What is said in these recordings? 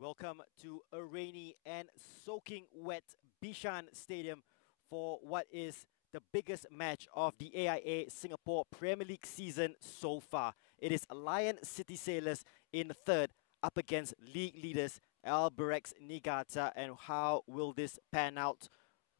Welcome to a rainy and soaking wet Bishan Stadium for what is the biggest match of the AIA Singapore Premier League season so far. It is Lion City Sailors in third up against league leaders Albirex Niigata. And how will this pan out?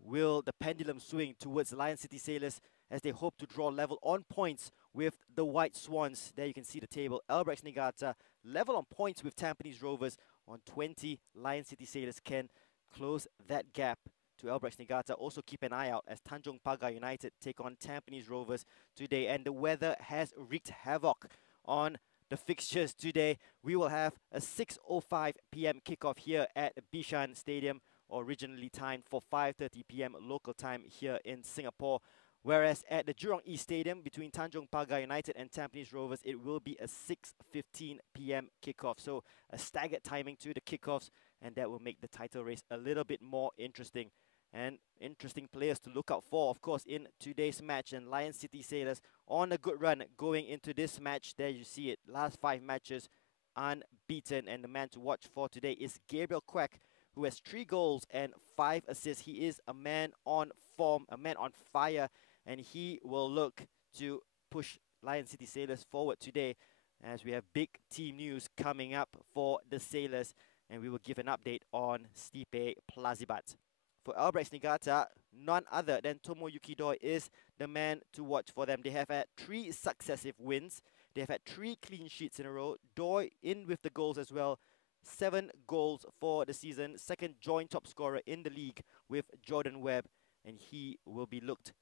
Will the pendulum swing towards Lion City Sailors as they hope to draw level on points with the White Swans? There you can see the table. Albirex Niigata level on points with Tampines Rovers on 20. Lion City Sailors can close that gap to Albirex Niigata. Also keep an eye out as Tanjong Pagar United take on Tampines Rovers today. And the weather has wreaked havoc on the fixtures today. We will have a 6:05 p.m. kickoff here at Bishan Stadium, originally timed for 5:30 p.m. local time here in Singapore. Whereas at the Jurong East Stadium between Tanjong Pagar United and Tampines Rovers, it will be a 6:15 p.m. kickoff. So a staggered timing to the kickoffs, and that will make the title race a little bit more interesting. And interesting players to look out for, of course, in today's match. And Lion City Sailors on a good run going into this match. There you see it, last 5 matches unbeaten. And the man to watch for today is Gabriel Quack, who has 3 goals and 5 assists. He is a man on form, a man on fire, and he will look to push Lion City Sailors forward today as we have big team news coming up for the Sailors, and we will give an update on Stipe Plazibat. For Albirex Niigata, none other than Tomoyuki Doi is the man to watch for them. They have had 3 successive wins. They have had 3 clean sheets in a row. Doi in with the goals as well. 7 goals for the season. Second joint top scorer in the league with Jordan Webb, and he will be looked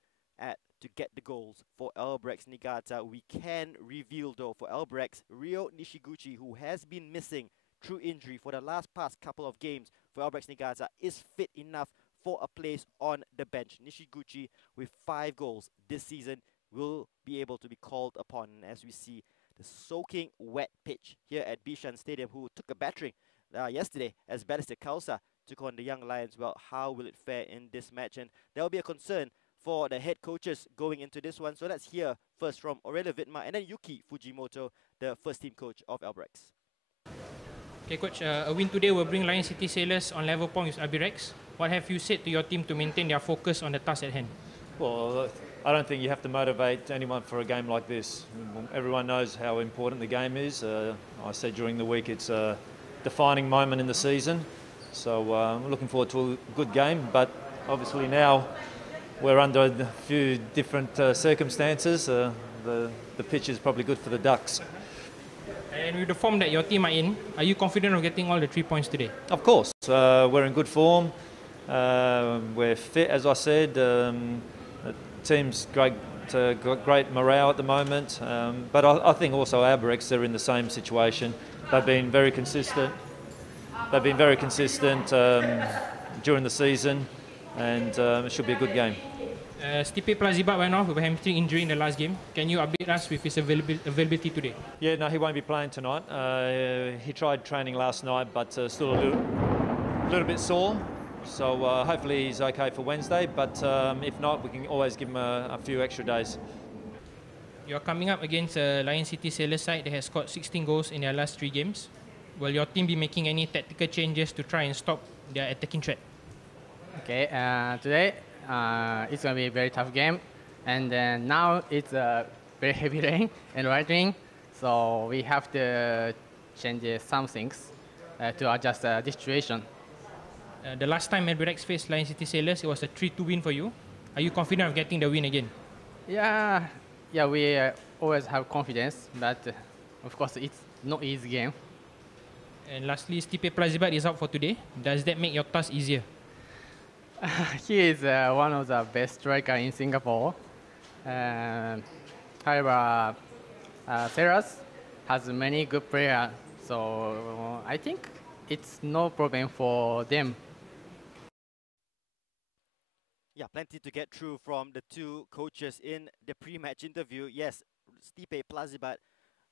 at to get the goals for Albirex Niigata. We can reveal though for Albirex, Ryo Nishiguchi, who has been missing through injury for the past couple of games for Albirex Niigata, is fit enough for a place on the bench. Nishiguchi with 5 goals this season will be able to be called upon as we see the soaking wet pitch here at Bishan Stadium, who took a battering yesterday as Balestier Kausa took on the Young Lions. Well, how will it fare in this match? And there will be a concern for the head coaches going into this one. So let's hear first from Aurelio Vidma and then Yuki Fujimoto, the first team coach of Albirex. Okay, Coach, a win today will bring Lion City Sailors on level point with Albirex. What have you said to your team to maintain their focus on the task at hand? Well, I don't think you have to motivate anyone for a game like this. Everyone knows how important the game is. I said during the week it's a defining moment in the season. So I'm looking forward to a good game, but obviously now we're under a few different circumstances. The pitch is probably good for the Ducks. And with the form that your team are in, are you confident of getting all the 3 points today? Of course. We're in good form. We're fit, as I said. The team's great morale at the moment. But I think also Albirex, they're in the same situation. They've been very consistent. During the season, and it should be a good game. Stipe Plazibat went off with a hamstring injury in the last game. Can you update us with his availability today? Yeah, no, he won't be playing tonight. He tried training last night, but still a little bit sore. So hopefully he's okay for Wednesday. But if not, we can always give him a few extra days. You're coming up against a Lion City Sailors side that has scored 16 goals in their last 3 games. Will your team be making any tactical changes to try and stop their attacking threat? Okay, today it's going to be a very tough game, and now it's very heavy rain and lightning, so we have to change some things to adjust this situation. The last time Albirex faced Lion City Sailors, it was a 3-2 win for you. Are you confident of getting the win again? Yeah, we always have confidence, but of course it's not easy game. And lastly, Stipe Plazibat is out for today. Does that make your task easier? He is one of the best strikers in Singapore. However, Sailors has many good players, so I think it's no problem for them. Yeah, plenty to get through from the 2 coaches in the pre-match interview. Yes, Stipe Plazibat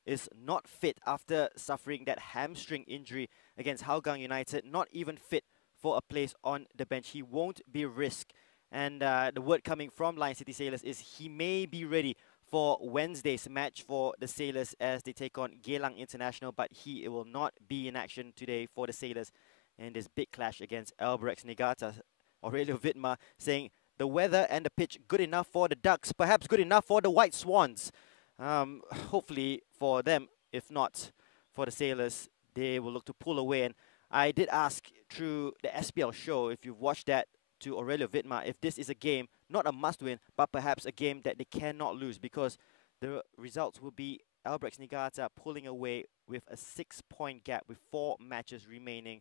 is not fit after suffering that hamstring injury against Hougang United, not even fit for a place on the bench. He won't be risked. And the word coming from Lion City Sailors is he may be ready for Wednesday's match for the Sailors as they take on Geylang International, but he will not be in action today for the Sailors in this big clash against Albirex Niigata. Aurelio Vidma saying the weather and the pitch good enough for the Ducks, perhaps good enough for the White Swans. Hopefully for them, if not for the Sailors, they will look to pull away. And I did ask through the SPL show, if you've watched that, to Aurelio Vidma, if this is a game, not a must-win, but perhaps a game that they cannot lose, because the results will be Albirex Niigata pulling away with a 6-point gap with 4 matches remaining,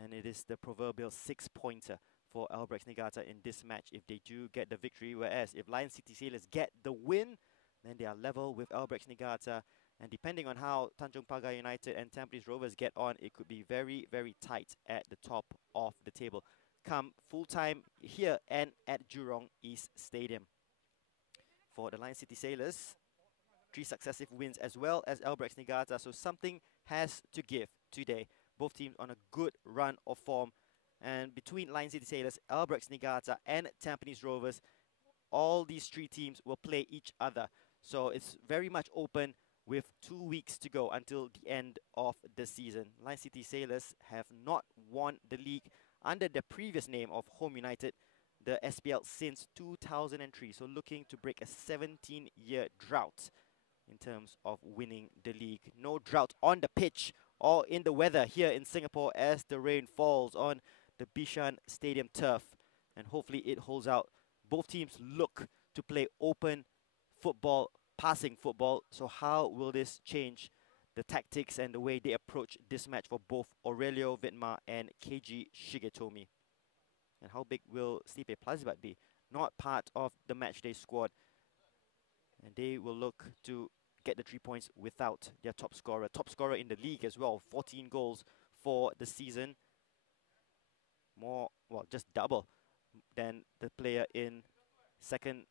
and it is the proverbial 6-pointer for Albirex Niigata in this match if they do get the victory, whereas if Lion City Sailors get the win, then they are level with Albirex Niigata, and depending on how Tanjong Pagar United and Tampines Rovers get on, it could be very, very tight at the top of the table come full-time here and at Jurong East Stadium. For the Lion City Sailors, 3 successive wins as well as Albirex Niigata, so something has to give today. Both teams on a good run of form, and between Lion City Sailors, Albirex Niigata and Tampines Rovers, all these 3 teams will play each other. So it's very much open with 2 weeks to go until the end of the season. Lion City Sailors have not won the league under the previous name of Home United, the SPL, since 2003. So looking to break a 17-year drought in terms of winning the league. No drought on the pitch or in the weather here in Singapore as the rain falls on the Bishan Stadium turf. And hopefully it holds out. Both teams look to play open football, passing football. So how will this change the tactics and the way they approach this match for both Aurelio Vidma and KG Shigetomi? And how big will Stipe Plazibat be? Not part of the matchday squad. And they will look to get the 3 points without their top scorer. Top scorer in the league as well, 14 goals for the season. More, well, just double than the player in second,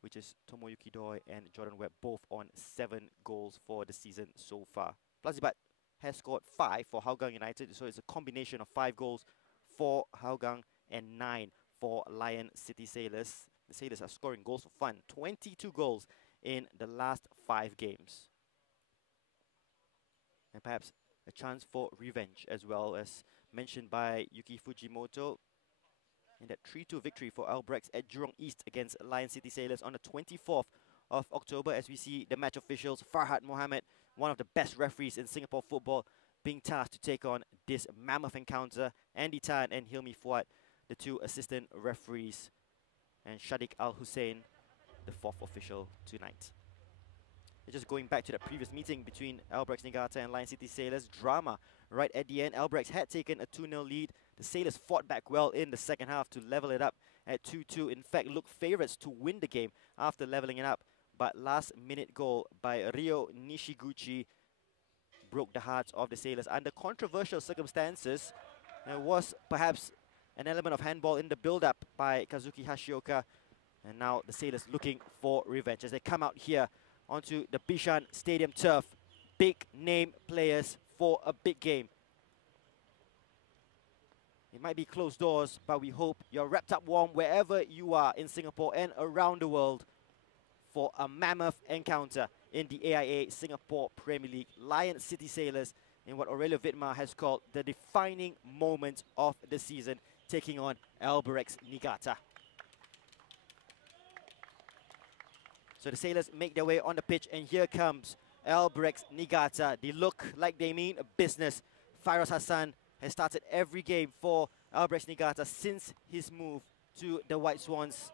which is Tomoyuki Doi and Jordan Webb, both on 7 goals for the season so far. Plazibat has scored 5 for Hougang United, so it's a combination of 5 goals for Hougang and 9 for Lion City Sailors. The Sailors are scoring goals for fun, 22 goals in the last 5 games. And perhaps a chance for revenge as well, as mentioned by Yuki Fujimoto, in that 3-2 victory for Albirex at Jurong East against Lion City Sailors on the 24th of October, as we see the match officials, Farhad Mohammed, one of the best referees in Singapore football, being tasked to take on this mammoth encounter. Andy Tan and Hilmi Fuad, the 2 assistant referees, and Shadiq Al Hussein, the 4th official tonight. Just going back to that previous meeting between Albirex Niigata and Lion City Sailors, drama right at the end. Albirex had taken a 2-0 lead. The Sailors fought back well in the second half to level it up at 2-2. In fact, looked favourites to win the game after levelling it up. But last-minute goal by Ryo Nishiguchi broke the hearts of the Sailors under controversial circumstances. There was perhaps an element of handball in the build-up by Kazuki Hashioka. And now the Sailors looking for revenge as they come out here onto the Bishan Stadium turf. Big name players for a big game. It might be closed doors, but we hope you're wrapped up warm wherever you are in Singapore and around the world for a mammoth encounter in the AIA Singapore Premier League. Lion City Sailors in what Aurelio Vidma has called the defining moment of the season, taking on Albirex Niigata. So the Sailors make their way on the pitch, and here comes Albirex Niigata. They look like they mean business. Fairaz Hassan has started every game for Albirex Niigata since his move to the White Swans.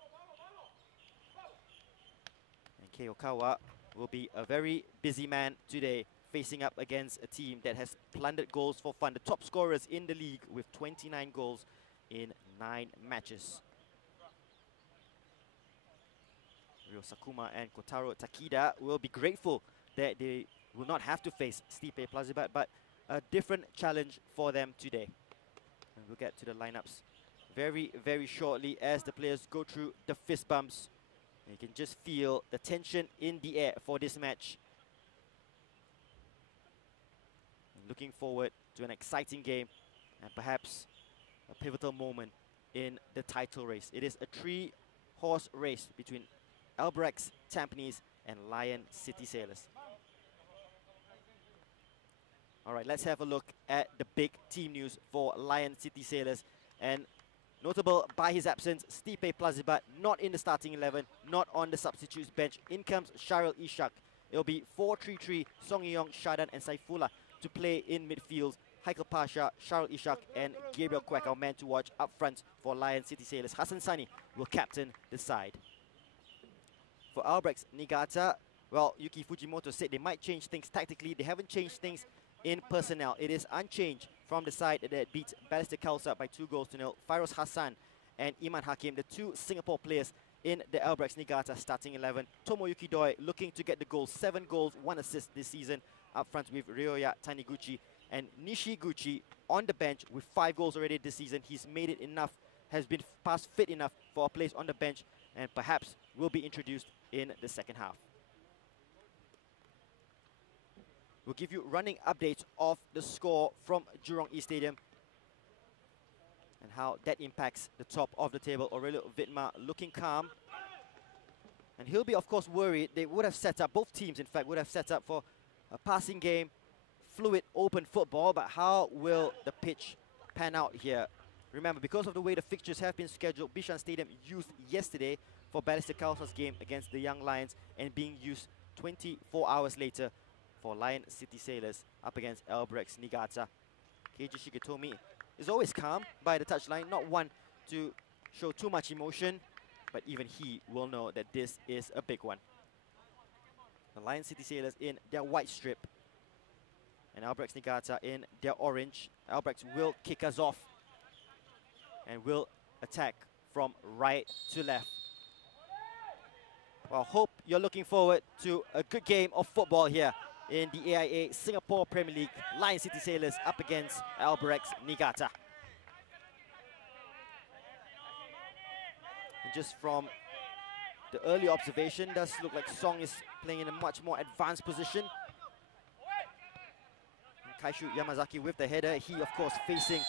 And Kei Okawa will be a very busy man today, facing up against a team that has plundered goals for fun. The top scorers in the league with 29 goals in 9 matches. Ryo Sakuma and Kotaro Takida will be grateful that they will not have to face Stipe Plazibat, but a different challenge for them today. And we'll get to the lineups very, very shortly as the players go through the fist bumps. You can just feel the tension in the air for this match. Looking forward to an exciting game and perhaps a pivotal moment in the title race. It is a 3-horse race between Albirex, Tampines, and Lion City Sailors. All right, let's have a look at the big team news for Lion City Sailors. And notable by his absence, Stipe Plazibat not in the starting 11, not on the substitutes bench. In comes Sharil Ishak. It'll be 4-3-3, Song Yong, Shadan and Saifullah to play in midfield. Haikal Pasha, Sharil Ishak and Gabriel Kwek, our man to watch up front for Lion City Sailors. Hassan Sani will captain the side. For Albirex Niigata, well, Yuki Fujimoto said they might change things tactically. They haven't changed things in personnel. It is unchanged from the side that beat Balestier Khalsa by 2-0. Fairoz Hassan and Iman Hakim, the two Singapore players in the Albirex Niigata starting 11. Tomoyuki Doi looking to get the goal. 7 goals, 1 assist this season. Up front with Ryoya Taniguchi and Nishiguchi on the bench with 5 goals already this season. He's made it enough, has been past fit enough for a place on the bench, and perhaps will be introduced in the second half. We'll give you running updates of the score from Jurong East Stadium and how that impacts the top of the table. Aurelio Vidma looking calm. And he'll be, of course, worried. They would have set up, both teams, in fact, would have set up for a passing game, fluid, open football. But how will the pitch pan out here? Remember, because of the way the fixtures have been scheduled, Bishan Stadium used yesterday for Balestier Khalsa's game against the Young Lions and being used 24 hours later for Lion City Sailors up against Albirex Niigata. Keiji Shigetomi is always calm by the touchline, not one to show too much emotion, but even he will know that this is a big one. The Lion City Sailors in their white strip and Albirex Niigata in their orange. Albirex will kick us off and will attack from right to left. Well, hope you're looking forward to a good game of football here in the AIA Singapore Premier League. Lion City Sailors up against Albirex Niigata. And just from the early observation, does look like Song is playing in a much more advanced position. And Kaishu Yamazaki with the header. He, of course, facing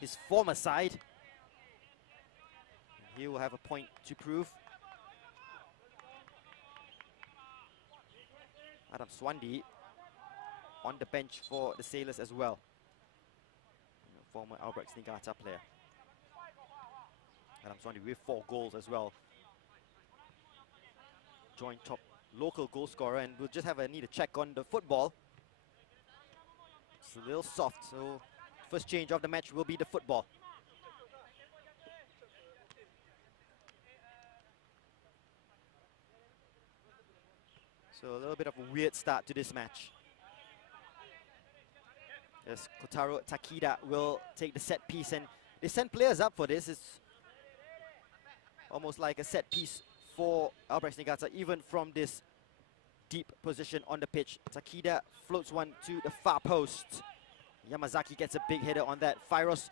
his former side. And he will have a point to prove. Adam Swandi on the bench for the Sailors as well. Former Albirex Niigata player. Adam Swandi with 4 goals as well. Joint top local goal scorer, and we'll just need a check on the football. It's a little soft, so first change of the match will be the football. So a little bit of a weird start to this match. Yes, Kotaro Takida will take the set piece, and they send players up for this. It's almost like a set piece for Albirex Niigata, even from this deep position on the pitch. Takida floats one to the far post. Yamazaki gets a big header on that. Fairoz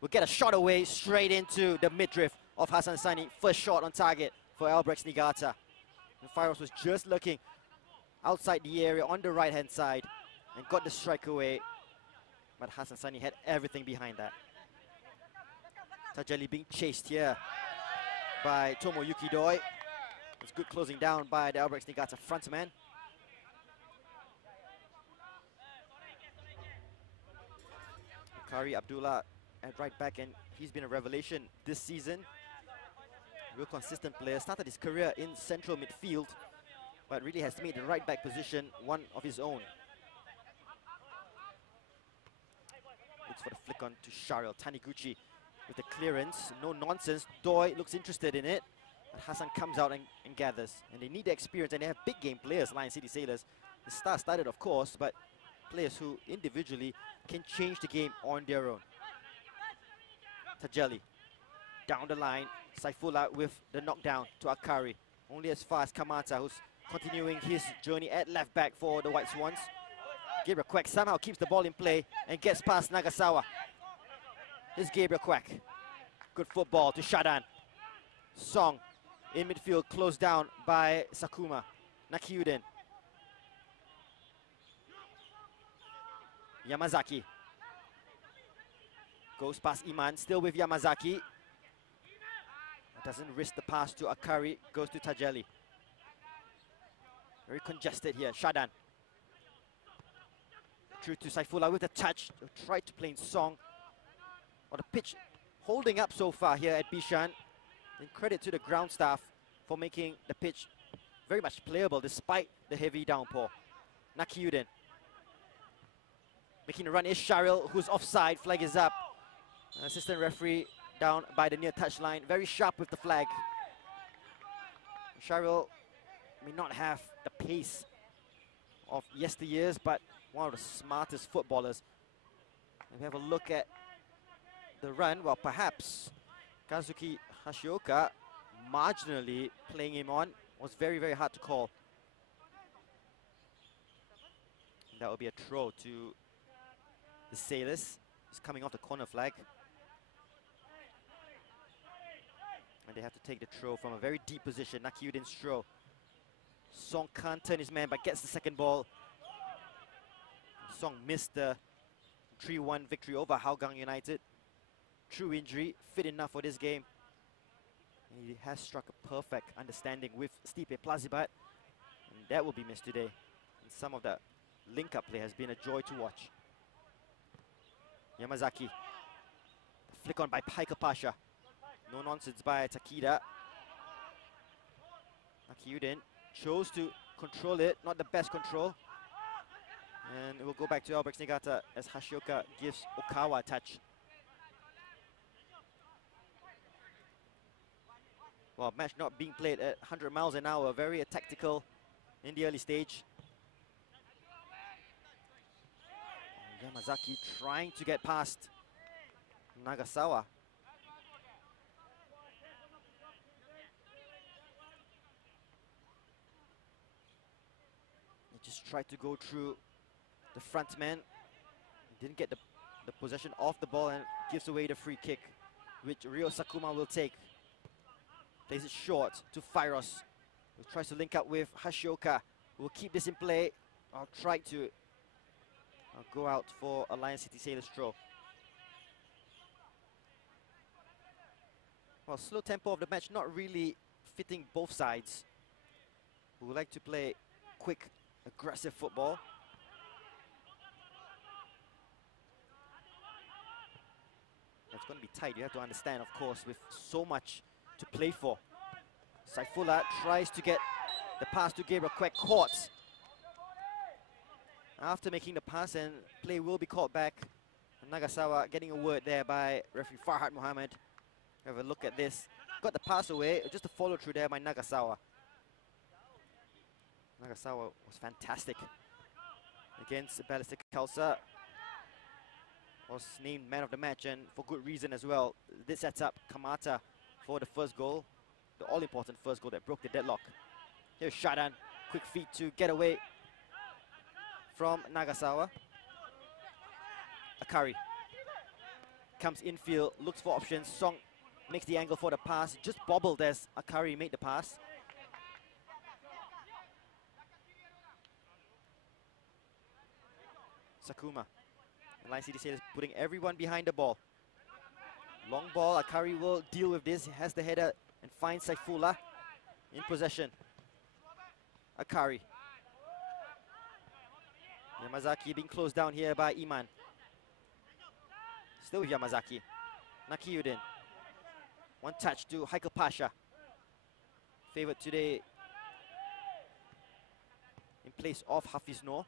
will get a shot away straight into the midriff of Hassan Sani. First shot on target for Albirex Niigata. And Fairoz was just looking outside the area on the right-hand side and got the strike away. But Hassan Sani had everything behind that. Tajali being chased here by Tomoyuki Doi. It's good closing down by the Albirex Niigata frontman. Kari Abdullah at right back, and he's been a revelation this season. Real consistent player. Started his career in central midfield, but really has made the right back position one of his own. Looks for the flick on to Sharil. Taniguchi with the clearance. No nonsense. Doi looks interested in it. But Hassan comes out and gathers. And they need the experience, and they have big game players, Lion City Sailors. The star-studded, of course, but players who individually can change the game on their own. Tajali down the line. Saifullah with the knockdown to Akari. Only as far as Kamata, who's continuing his journey at left back for the White Swans. Gabriel Kwek somehow keeps the ball in play and gets past Nagasawa. Here's Gabriel Kwek. Good football to Shadan. Song in midfield, closed down by Sakuma. Nakiuden. Yamazaki. Goes past Iman, still with Yamazaki. Doesn't risk the pass to Akari, goes to Tajali. Very congested here. Shadan. Through to Saifullah with a touch. Tried to play in Song. On the pitch holding up so far here at Bishan. And credit to the ground staff for making the pitch very much playable despite the heavy downpour. Nakiuddin. Making the run is Sharil, who's offside. Flag is up. Assistant referee down by the near touchline. Very sharp with the flag. Sharil may not have the pace of yesteryears, but one of the smartest footballers. And we have a look at the run. Well, perhaps Kazuki Hashioka marginally playing him on was very, very hard to call. And that will be a throw to the Sailors. It's coming off the corner flag. And they have to take the throw from a very deep position. Nakiuddin's throw. Song can't turn his man, but gets the second ball. Song missed the 3-1 victory over Hougang United. True injury, fit enough for this game. And he has struck a perfect understanding with Stipe Plazibat. And that will be missed today. And some of the link-up play has been a joy to watch. Yamazaki. Flick on by Piker Pasha. No nonsense by Takida. Nakiuddin chose to control it, not the best control. And it will go back to Albirex Niigata as Hashioka gives Okawa a touch. Well, match not being played at 100 miles an hour, very tactical in the early stage. Yamazaki trying to get past Nagasawa. He just tried to go through the front man. Didn't get the possession of the ball and gives away the free kick, which Ryo Sakuma will take. Plays it short to Fyros, who tries to link up with Hashioka, who will keep this in play. I'll try to go out for a Lion City Sailors throw. Well, slow tempo of the match not really fitting both sides, who would like to play quick, aggressive football. It's going to be tight, you have to understand, of course, with so much to play for. Saifullah tries to get the pass to Gabriel Kwek, caught after making the pass, and play will be called back. Nagasawa getting a word there by referee Farhad Mohammed. Have a look at this. Got the pass away, just a follow through there by Nagasawa. Nagasawa was fantastic against Ballistic Khalsa. Was named man of the match, and for good reason as well. This sets up Kamata for the first goal, the all-important first goal that broke the deadlock. Here's Shadan, quick feet to get away from Nagasawa. Akari comes infield, looks for options. Song makes the angle for the pass, just bobbled as Akari made the pass. Sakuma. Lion City Sailors putting everyone behind the ball. Long ball, Akari will deal with this. He has the header and finds Saifullah in possession. Akari. Yamazaki being closed down here by Iman. Still with Yamazaki. Nakiuddin. One touch to Haikal Pasha. Favored today in place of Hafiz Noor.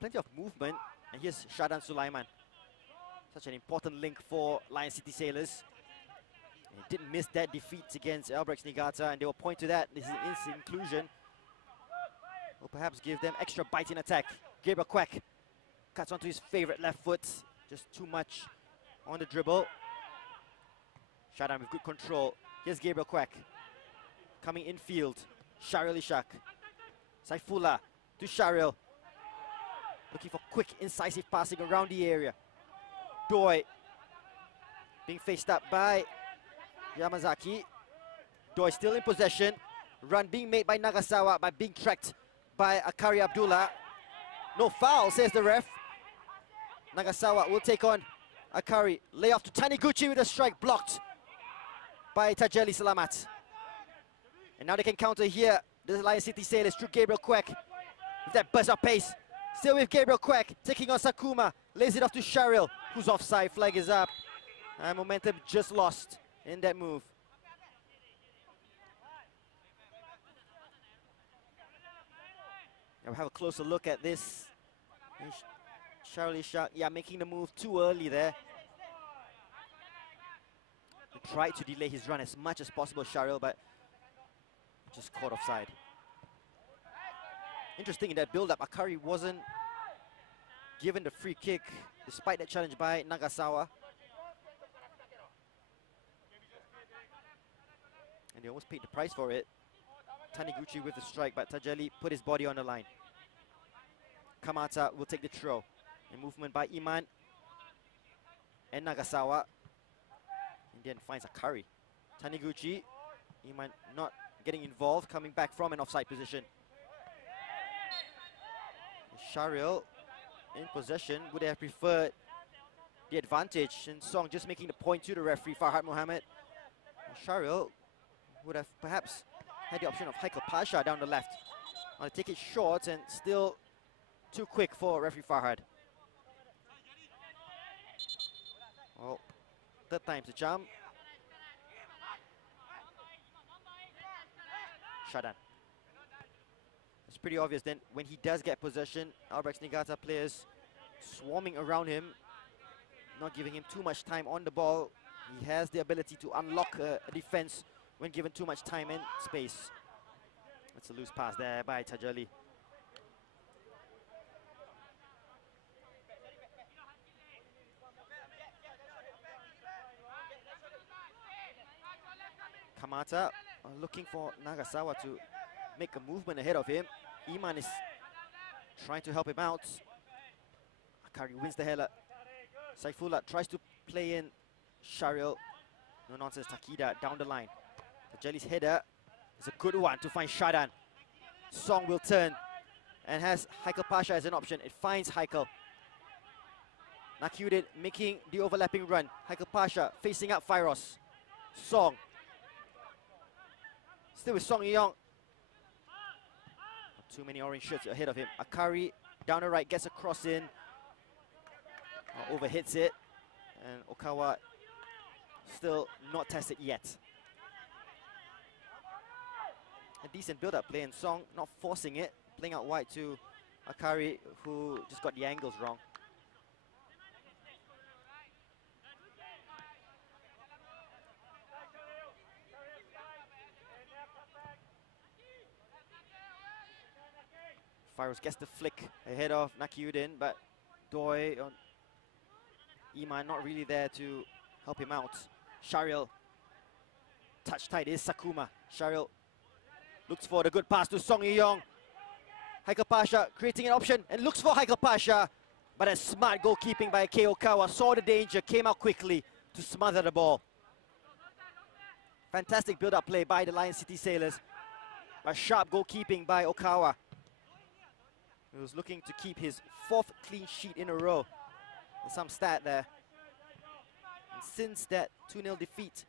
Plenty of movement, and here's Shadan Sulaiman. Such an important link for Lion City Sailors. And he didn't miss that defeat against Albirex Niigata, and they will point to that. This is his inclusion. Will perhaps give them extra bite in attack. Gabriel Kwek cuts onto his favorite left foot. Just too much on the dribble. Shadan with good control. Here's Gabriel Kwek. Coming infield. Sharil Ishak. Saifullah to Sharil. Looking for quick, incisive passing around the area. Doi being faced up by Yamazaki. Doi still in possession. Run being made by Nagasawa, but being tracked by Akari Abdullah. No foul, says the ref. Nagasawa will take on Akari. Lay off to Taniguchi with a strike blocked by Tajeli Salamat. And now they can counter here. This is Lion City Sailors through Gabriel Quack. With that burst of pace. Still with Gabriel Quack, taking on Sakuma. Lays it off to Sharil, who's offside. Flag is up. And momentum just lost in that move. Now we'll have a closer look at this. Sharil Ishak, yeah, making the move too early there. He tried to delay his run as much as possible, Sharil, but just caught offside. Interesting, in that build-up, Akari wasn't given the free kick, despite that challenge by Nagasawa. And they almost paid the price for it. Taniguchi with the strike, but Tajali put his body on the line. Kamata will take the throw. And movement by Iman and Nagasawa. And then finds Akari. Taniguchi, Iman not getting involved, coming back from an offside position. Sharil in possession would have preferred the advantage, and Song just making the point to the referee, Farhad Mohammed. Sharil would have perhaps had the option of Haikal Pasha down the left. Want to take it short and still too quick for referee Farhad. Well, third time's a charm. Shadan. It's pretty obvious then when he does get possession, Albirex Niigata players swarming around him, not giving him too much time on the ball. He has the ability to unlock a defense when given too much time and space. That's a loose pass there by Tajali. Kamata looking for Nagasawa to make a movement ahead of him. Iman is trying to help him out. Akari wins the header. Saifullah tries to play in Sharil. No nonsense, Takida down the line. Tajali's header is a good one to find Shadan. Song will turn and has Haikal Pasha as an option. It finds Haikal. Nakyudin making the overlapping run. Haikal Pasha facing up Fairos. Song. Still with Song Yong. Not too many orange shirts ahead of him. Akari down the right, gets a cross in. Overhits it. And Okawa still not tested yet. A decent build-up play, and Song not forcing it. Playing out wide to Akari, who just got the angles wrong. Fairos gets the flick ahead of Nakyudin, but Doi on Iman not really there to help him out. Sharil, touch tight is Sakuma. Sharil looks for the good pass to Song Yong. Haikal Pasha creating an option and looks for Haikal Pasha, but a smart goalkeeping by Kei Okawa. Saw the danger, came out quickly to smother the ball. Fantastic build-up play by the Lion City Sailors, but sharp goalkeeping by Okawa. He was looking to keep his 4th clean sheet in a row. There's some stat there. And since that 2-0 defeat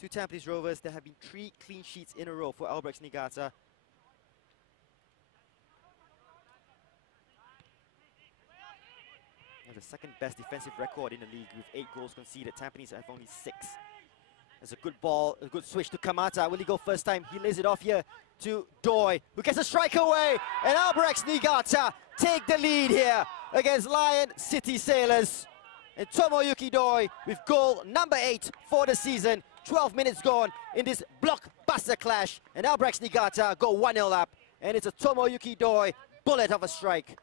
to Tampines Rovers, there have been 3 clean sheets in a row for Albirex Niigata. They have the 2nd best defensive record in the league with 8 goals conceded. Tampines have only 6. There's a good ball, a good switch to Kamata. Will he go first time? He lays it off here to Doi, who gets a strike away. And Albirex Niigata take the lead here against Lion City Sailors. And Tomoyuki Doi with goal number 8 for the season. 12 minutes gone in this blockbuster clash. And Albirex Niigata go 1-0 up. And it's a Tomoyuki Doi bullet of a strike.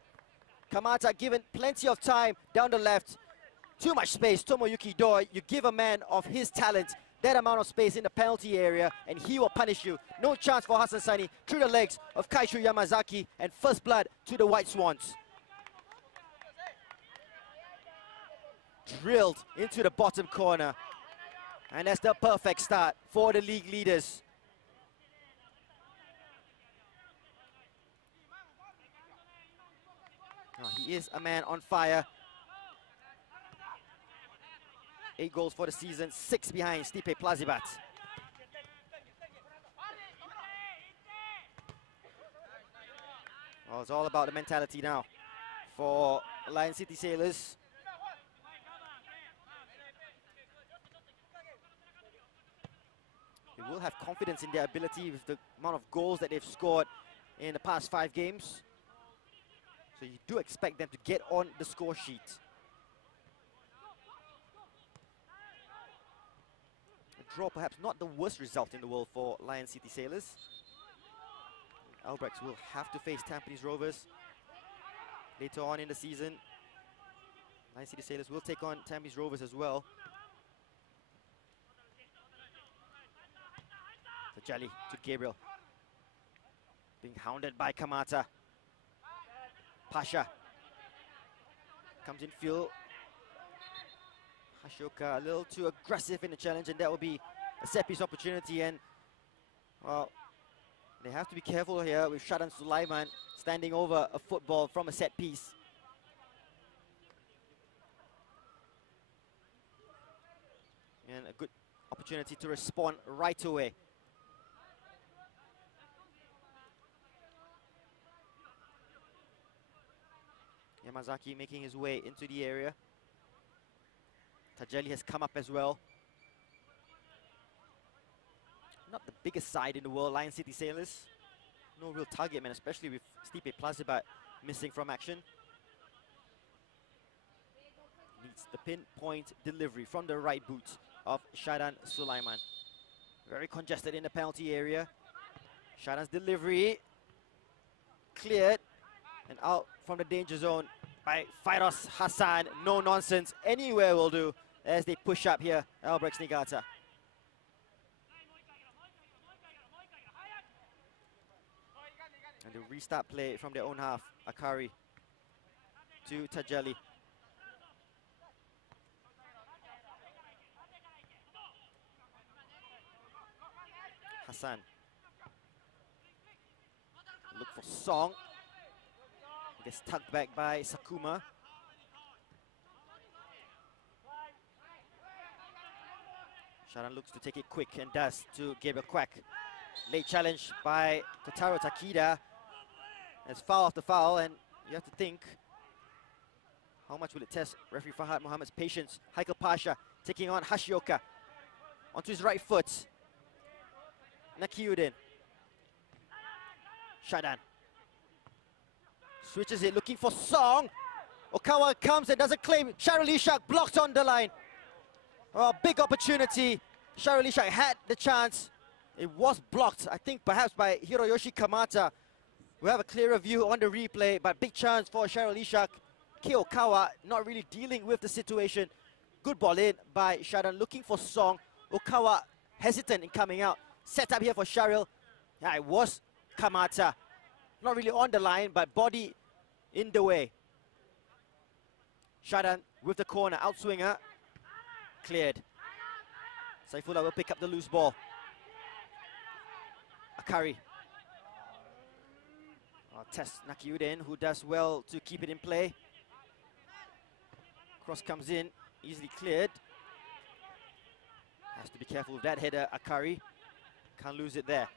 Kamata given plenty of time down the left. Too much space. Tomoyuki Doi, you give a man of his talent that amount of space in the penalty area and he will punish you. No chance for Hassan Sani through the legs of Kaishu Yamazaki, and first blood to the White Swans. Drilled into the bottom corner. And that's the perfect start for the league leaders. Now, he is a man on fire. 8 goals for the season, 6 behind Stipe Plazibat. Well, it's all about the mentality now for Lion City Sailors. They will have confidence in their ability with the amount of goals that they've scored in the past 5 games. So you do expect them to get on the score sheet. A draw, perhaps not the worst result in the world for Lion City Sailors. Albirex will have to face Tampines Rovers later on in the season. Lion City Sailors will take on Tampines Rovers as well. Tajali to Gabriel. Being hounded by Kamata. Pasha comes in field. Hashioka a little too aggressive in the challenge, and that will be a set piece opportunity. And well, they have to be careful here with Shadan Sulaiman standing over a football from a set piece. And a good opportunity to respond right away. Yamazaki making his way into the area. Tajali has come up as well. Not the biggest side in the world, Lion City Sailors. No real target man, especially with Stipe Plazibat missing from action. Needs the pinpoint delivery from the right boot of Shadan Sulaiman. Very congested in the penalty area. Shadan's delivery cleared and out from the danger zone by Fairos Hassan. No nonsense, anywhere will do as they push up here, Albirex Niigata. And the restart play from their own half. Akari to Tajali. Hassan. Look for Song. Gets tugged back by Sakuma. Sharan looks to take it quick and does to Gabriel Quack. Late challenge by Kotaro Takida. It's foul after foul, and you have to think, how much will it test referee Fahad Mohammed's patience? Haikal Pasha taking on Hashioka. Onto his right foot. Nakiuddin. Shadan. Switches it, looking for Song. Okawa comes and doesn't claim. Sharul Ishak blocked on the line. Oh, big opportunity. Sharul Ishak had the chance. It was blocked, I think perhaps by Hiroyoshi Kamata. We have a clearer view on the replay, but big chance for Sharul Ishak. Okawa not really dealing with the situation. Good ball in by Shadan, looking for Song. Okawa hesitant in coming out. Set up here for Sharul. Yeah, it was Kamata. Not really on the line, but body in the way. Shadan with the corner, outswinger. Cleared. Saifullah will pick up the loose ball. Akari. Test Nakiuddin, who does well to keep it in play. Cross comes in, easily cleared. Has to be careful with that header, Akari. Can't lose it there.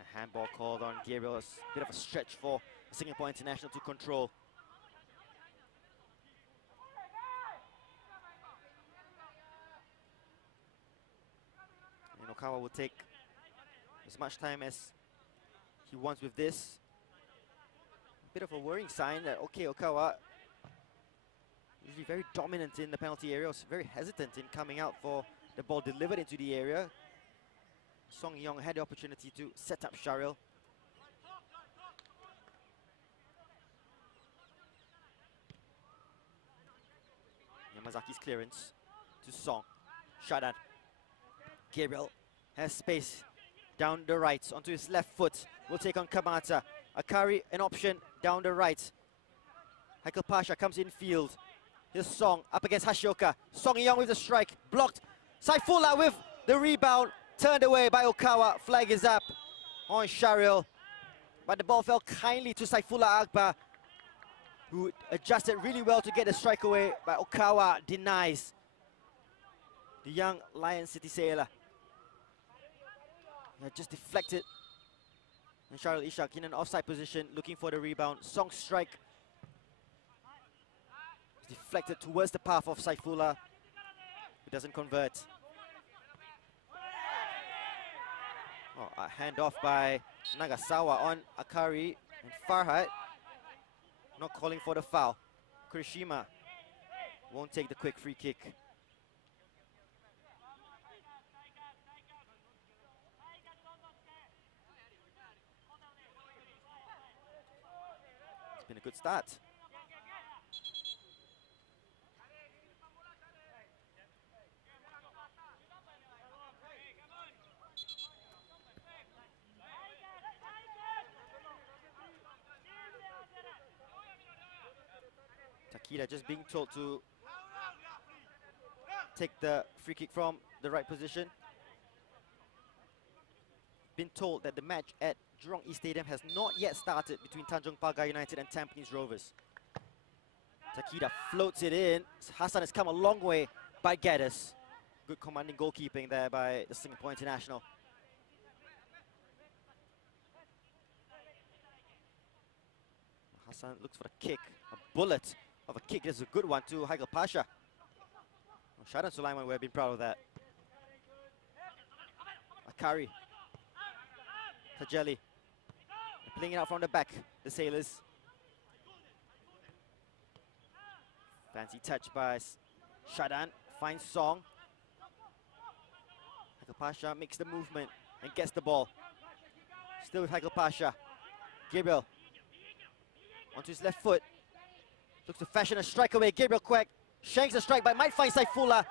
A handball called on Gabriel. A bit of a stretch for Singapore International to control. And Okawa will take as much time as he wants with this. A bit of a worrying sign that, okay, Okawa, usually very dominant in the penalty area, was very hesitant in coming out for the ball delivered into the area. Song Yong had the opportunity to set up Sharil. Yamazaki's clearance to Song. Shadan. Gabriel has space down the right onto his left foot. Will take on Kamata. Akari an option down the right. Haikal Pasha comes in field. Here's Song up against Hashioka. Song Young with the strike. Blocked. Saifullah with the rebound. Turned away by Okawa. Flag is up on Sharil. But the ball fell kindly to Saifullah Akbar, who adjusted really well to get the strike away. But Okawa denies the young Lion City sailor. Just deflected And Shahril Ishak in an offside position, looking for the rebound. Song strike. Deflected towards the path of Saifullah, who doesn't convert. Oh, a handoff by Nagasawa on Akari, and Farhat not calling for the foul. Kurishima won't take the quick free kick. It's been a good start. Takida just being told to take the free kick from the right position. Been told that the match at Jurong East Stadium has not yet started between Tanjong Pagar United and Tampines Rovers. Takida floats it in. Hassan has come a long way by Geddes. Good commanding goalkeeping there by the Singapore international. Hassan looks for the kick, a bullet of a kick. This is a good one to Haikal Pasha. Oh, Shadan Sulaiman would have been proud of that. Akari. Tajeli. Playing it out from the back, the Sailors. Fancy touch by Shadan. Finds Song. Haikal Pasha makes the movement and gets the ball. Still with Haikal Pasha. Gabriel. Onto his left foot. Looks to fashion a strike away. Gabriel Quek shanks a strike, but might find Saifullah.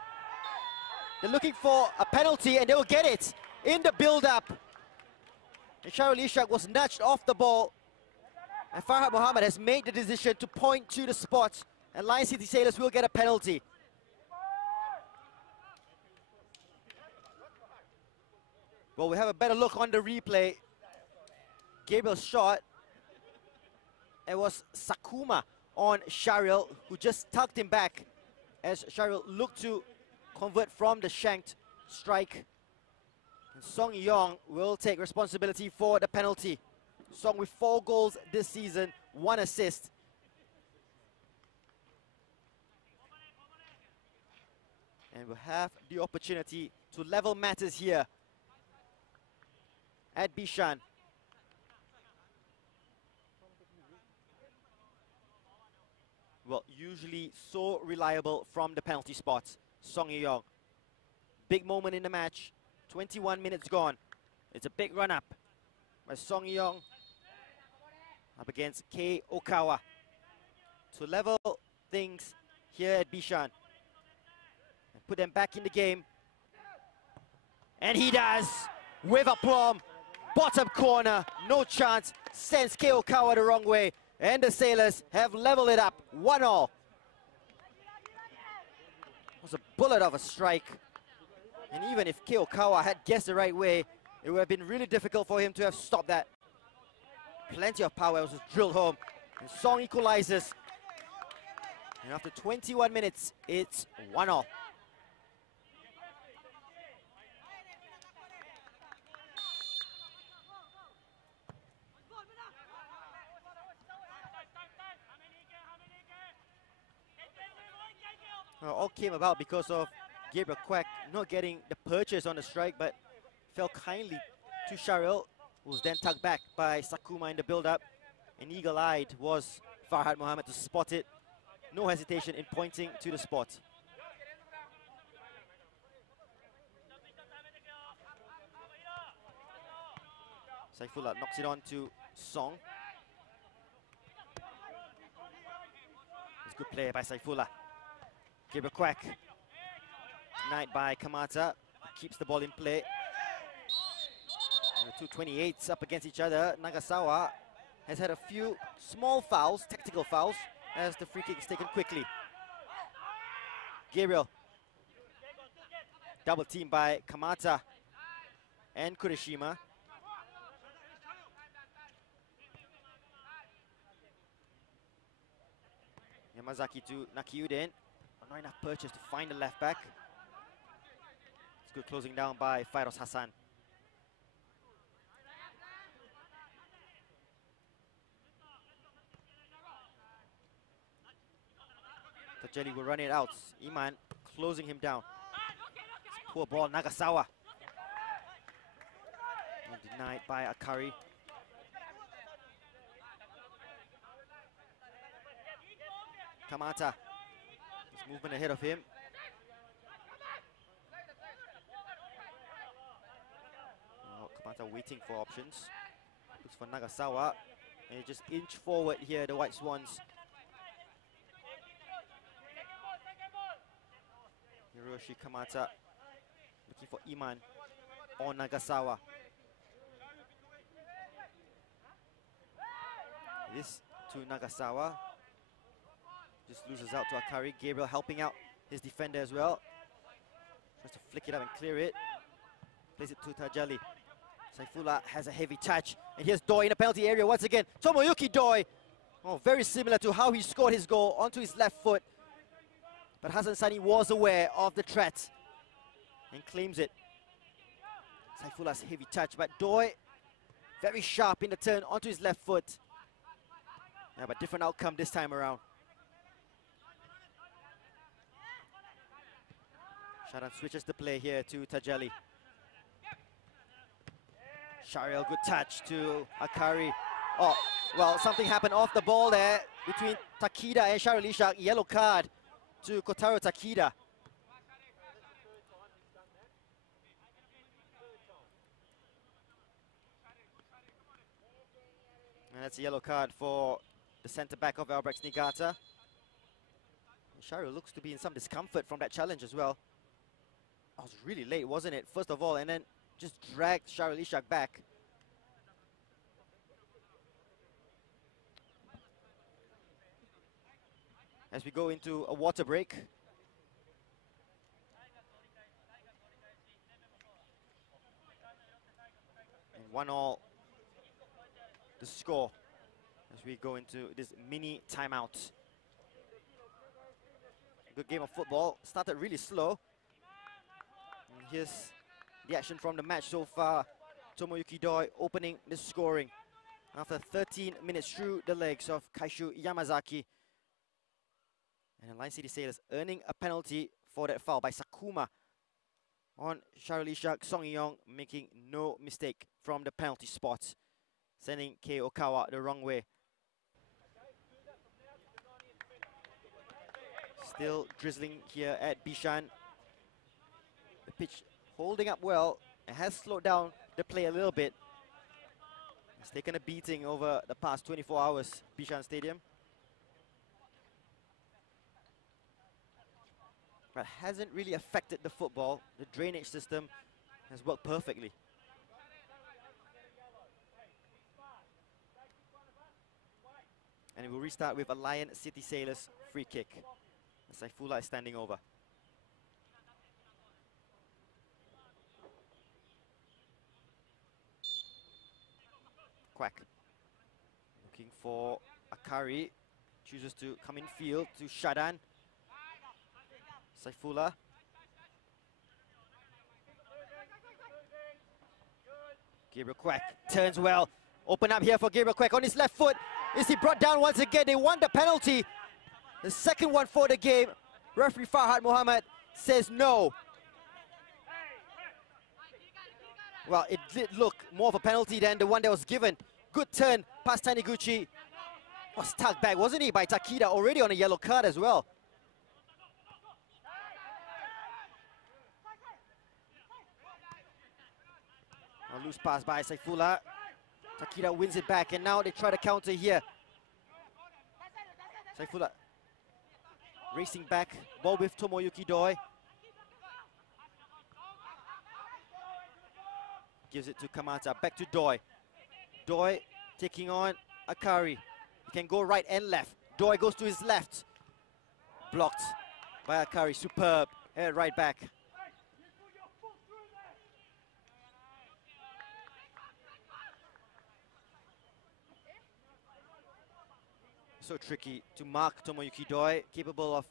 They're looking for a penalty, and they will get it in the build-up. And Shahril Ishak was nudged off the ball. And Farhat Mohammed has made the decision to point to the spot. And Lion City Sailors will get a penalty. Well, we have a better look on the replay. Gabriel's shot. It was Sakuma on Shahril, who just tucked him back as Shahril looked to convert from the shanked strike. And Song Yong will take responsibility for the penalty. Song with 4 goals this season, 1 assist. And we'll have the opportunity to level matters here at Bishan. Well, usually so reliable from the penalty spots. Song Yong. Big moment in the match. 21 minutes gone. It's a big run-up by Song Yong up against Kei Okawa to level things here at Bishan and put them back in the game. And he does with aplomb. Bottom corner, no chance. Sends Kei Okawa the wrong way. And the Sailors have leveled it up, 1-1. It was a bullet of a strike. And even if Kei Okawa had guessed the right way, it would have been really difficult for him to have stopped that. Plenty of power was drilled home. And Song equalizes. And after 21 minutes, it's 1-1. All came about because of Gabriel Quek not getting the purchase on the strike, but fell kindly to Shahril, who was then tugged back by Sakuma in the build-up. And eagle-eyed was Farhat Mohammed to spot it. No hesitation in pointing to the spot. Saifullah knocks it on to Song. It's good play by Saifullah. Gabriel Quek, denied by Kamata, keeps the ball in play. And the two 28s up against each other. Nagasawa has had a few small fouls, tactical fouls, as the free kick is taken quickly. Gabriel, double team by Kamata and Kurishima. Yamazaki to Nakiuden. Not enough purchase to find the left back. It's good closing down by Fairoz Hassan. Tajeli will run it out. Iman closing him down. Poor ball, Nagasawa. And denied by Akari. Kamata. His movement ahead of him. Oh, Kamata waiting for options. Looks for Nagasawa. And just inch forward here, the White Swans. Hiroshi Kamata looking for Iman or Nagasawa. This to Nagasawa. Just loses out to Akari. Gabriel helping out his defender as well. Tries to flick it up and clear it. Plays it to Tajali. Saifullah has a heavy touch. And here's Doi in the penalty area once again. Tomoyuki Doi. Oh, very similar to how he scored his goal, onto his left foot. But Hassan Sani was aware of the threat and claims it. Saifullah's heavy touch, but Doi very sharp in the turn onto his left foot. Yeah, but different outcome this time around. Sharan switches the play here to Tajali. Shariel, good touch to Akari. Oh, well, something happened off the ball there between Takida and Shariel Ishak. Yellow card to Kotaro Takida. And that's a yellow card for the centre-back of Albirex Niigata. Shariel looks to be in some discomfort from that challenge as well. I was really late, wasn't it? First of all, and then just dragged Shariel Ishak back. As we go into a water break. And 1-1 the score as we go into this mini timeout. Good game of football. Started really slow. And here's the action from the match so far. Tomoyuki Doi opening the scoring after 13 minutes through the legs of Kaishu Yamazaki. And Lion City Sailors earning a penalty for that foul by Sakuma on Shariel Ishak. Song Yong making no mistake from the penalty spot, sending Kei Okawa the wrong way. Still drizzling here at Bishan. The pitch holding up well. It has slowed down the play a little bit. It's taken a beating over the past 24 hours, Bishan Stadium. But hasn't really affected the football. The drainage system has worked perfectly. And it will restart with a Lion City Sailors free kick. Saifullah is standing over. Quack. Looking for Akari. Chooses to come in field to Shadan. Saifullah. Gabriel Quack turns well. Open up here for Gabriel Quack on his left foot. Is he brought down once again? They won the penalty. The second one for the game. Referee Farhad Mohammed says no. Well, it did look more of a penalty than the one that was given. Good turn past Taniguchi. Was tugged back, wasn't he, by Takida, already on a yellow card as well. A loose pass by Saifullah. Takida wins it back, and now they try to counter here. Saifullah racing back, ball with Tomoyuki Doi. Gives it to Kamata, back to Doi. Doi taking on Akari. He can go right and left. Doi goes to his left. Blocked by Akari, superb. Head right back. So tricky to mark Tomoyuki Doi, capable of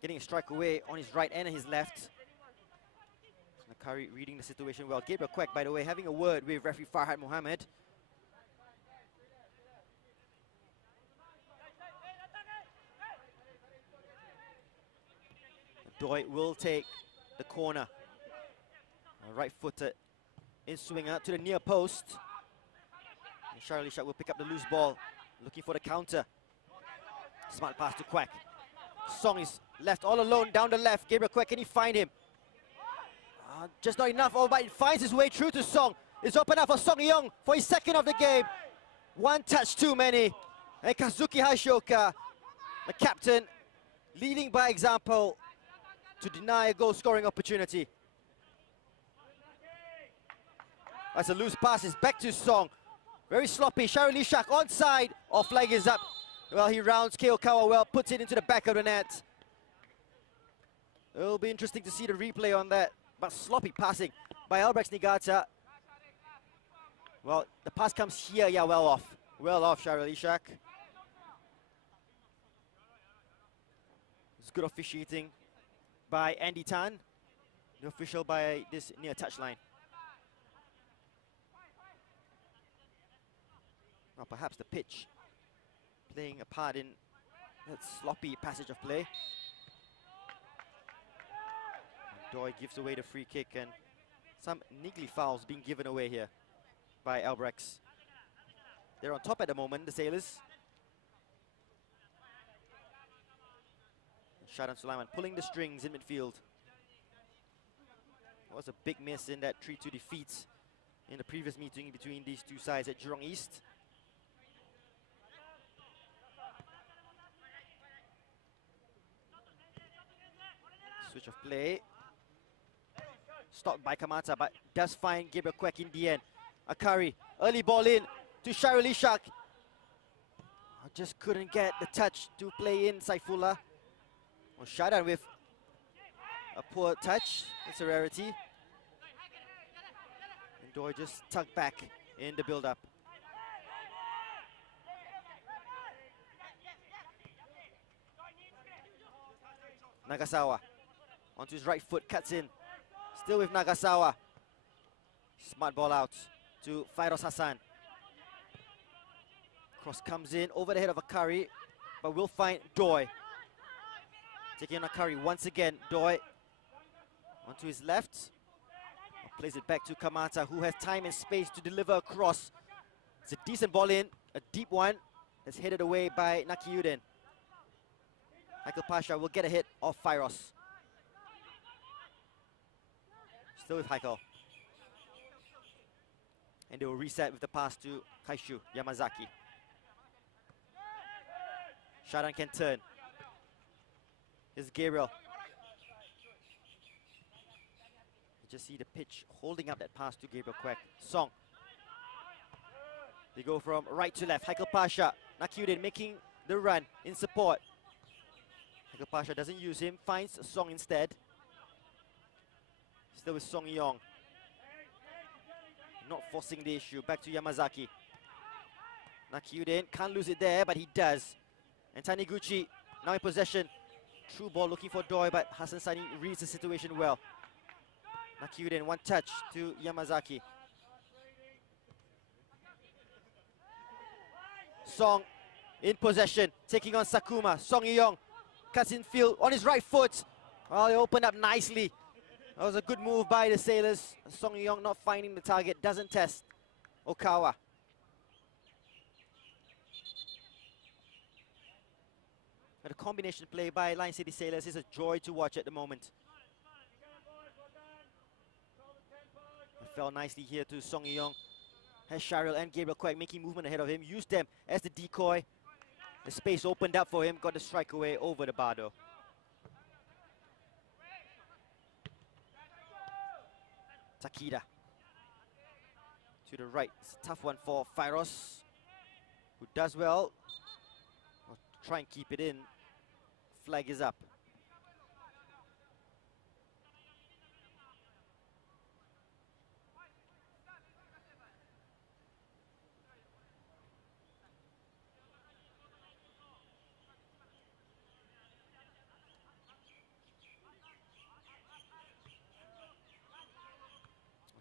getting a strike away on his right and his left. Akari reading the situation well. Gabriel Quack, by the way, having a word with referee Farhad Mohammed. Doi will take the corner. Right-footed in swinger to the near post. And Charlie Shak will pick up the loose ball, looking for the counter. Smart pass to Quack. Song is left all alone down the left. Gabriel Quack, can he find him? Just not enough. Oh, but it finds his way through to Song. It's open up for Song Yong for his second of the game. One touch too many. And Kazuki Haishoka, the captain, leading by example to deny a goal-scoring opportunity. As a loose pass is back to Song. Very sloppy. Shari Shak onside. Or flag is up. Well, he rounds Keokawa well, puts it into the back of the net. It'll be interesting to see the replay on that. But sloppy passing by Albirex Niigata. Well, the pass comes here. Yeah, well off. Well off, Shari Shak. It's good officiating by Andy Tan, the official by this near touchline. Now perhaps the pitch playing a part in that sloppy passage of play. Doi gives away the free kick, and some niggly fouls being given away here by Albirex. They're on top at the moment, the Sailors. Shadan Sulaiman pulling the strings in midfield. It was a big miss in that 3-2 defeat in the previous meeting between these two sides at Jurong East. Switch of play. Stopped by Kamata, but does find Gabriel Quack in the end. Akari, early ball in to Shari Shak. Just couldn't get the touch to play in Saifullah. Well, Shadan with a poor touch. It's a rarity. And Doi just tucked back in the build-up. Nagasawa onto his right foot, cuts in. Still with Nagasawa. Smart ball out to Fairoz Hassan. Cross comes in over the head of Akari, but we'll find Doi. Taking on Akari once again. Doi onto his left. Plays it back to Kamata, who has time and space to deliver a cross. It's a decent ball in, a deep one that's headed away by Nakiuden. Michael Pasha will get a hit off Fairoz. Still with Heikel. And they will reset with the pass to Kaishu Yamazaki. Shadan can turn. Here's Gabriel. You just see the pitch holding up that pass to Gabriel Quack. Song. They go from right to left. Heikel Pasha. Nakiuden making the run in support. Heikel Pasha doesn't use him, finds Song instead. Still with Song Yong. Not forcing the issue. Back to Yamazaki. Nakiuden can't lose it there, but he does. And Taniguchi now in possession. True ball looking for Doi, but Hassan Sani reads the situation well. Nakiuden, one touch to Yamazaki. Song in possession, taking on Sakuma. Song Yong cuts in field on his right foot. Well, they opened up nicely. That was a good move by the Sailors. Song Yong not finding the target, doesn't test Okawa. The combination play by Lion City Sailors is a joy to watch at the moment. It fell nicely here to Song Yong. Has Sharil and Gabriel Quack making movement ahead of him. Used them as the decoy. The space opened up for him. Got the strike away over the bar though. Takida. To the right. It's a tough one for Fairoz, who does well. We'll try and keep it in. Flag is up.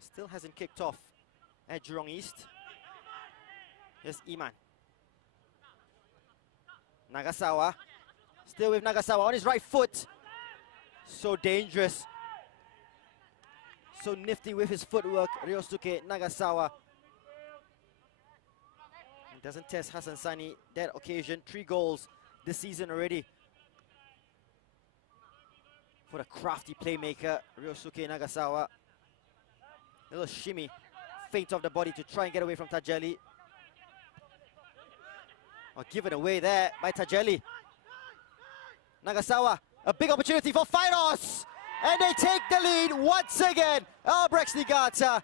Still hasn't kicked off at Jurong East. Here's Iman. Nagasawa. Still with Nagasawa on his right foot. So dangerous. So nifty with his footwork, Ryosuke Nagasawa. He doesn't test Hassan Sani that occasion. 3 goals this season already for the crafty playmaker, Ryosuke Nagasawa. Little shimmy, feint of the body to try and get away from Tajeli. Oh, given away there by Tajeli. Nagasawa, a big opportunity for Fairos! And they take the lead once again. Albirex Niigata.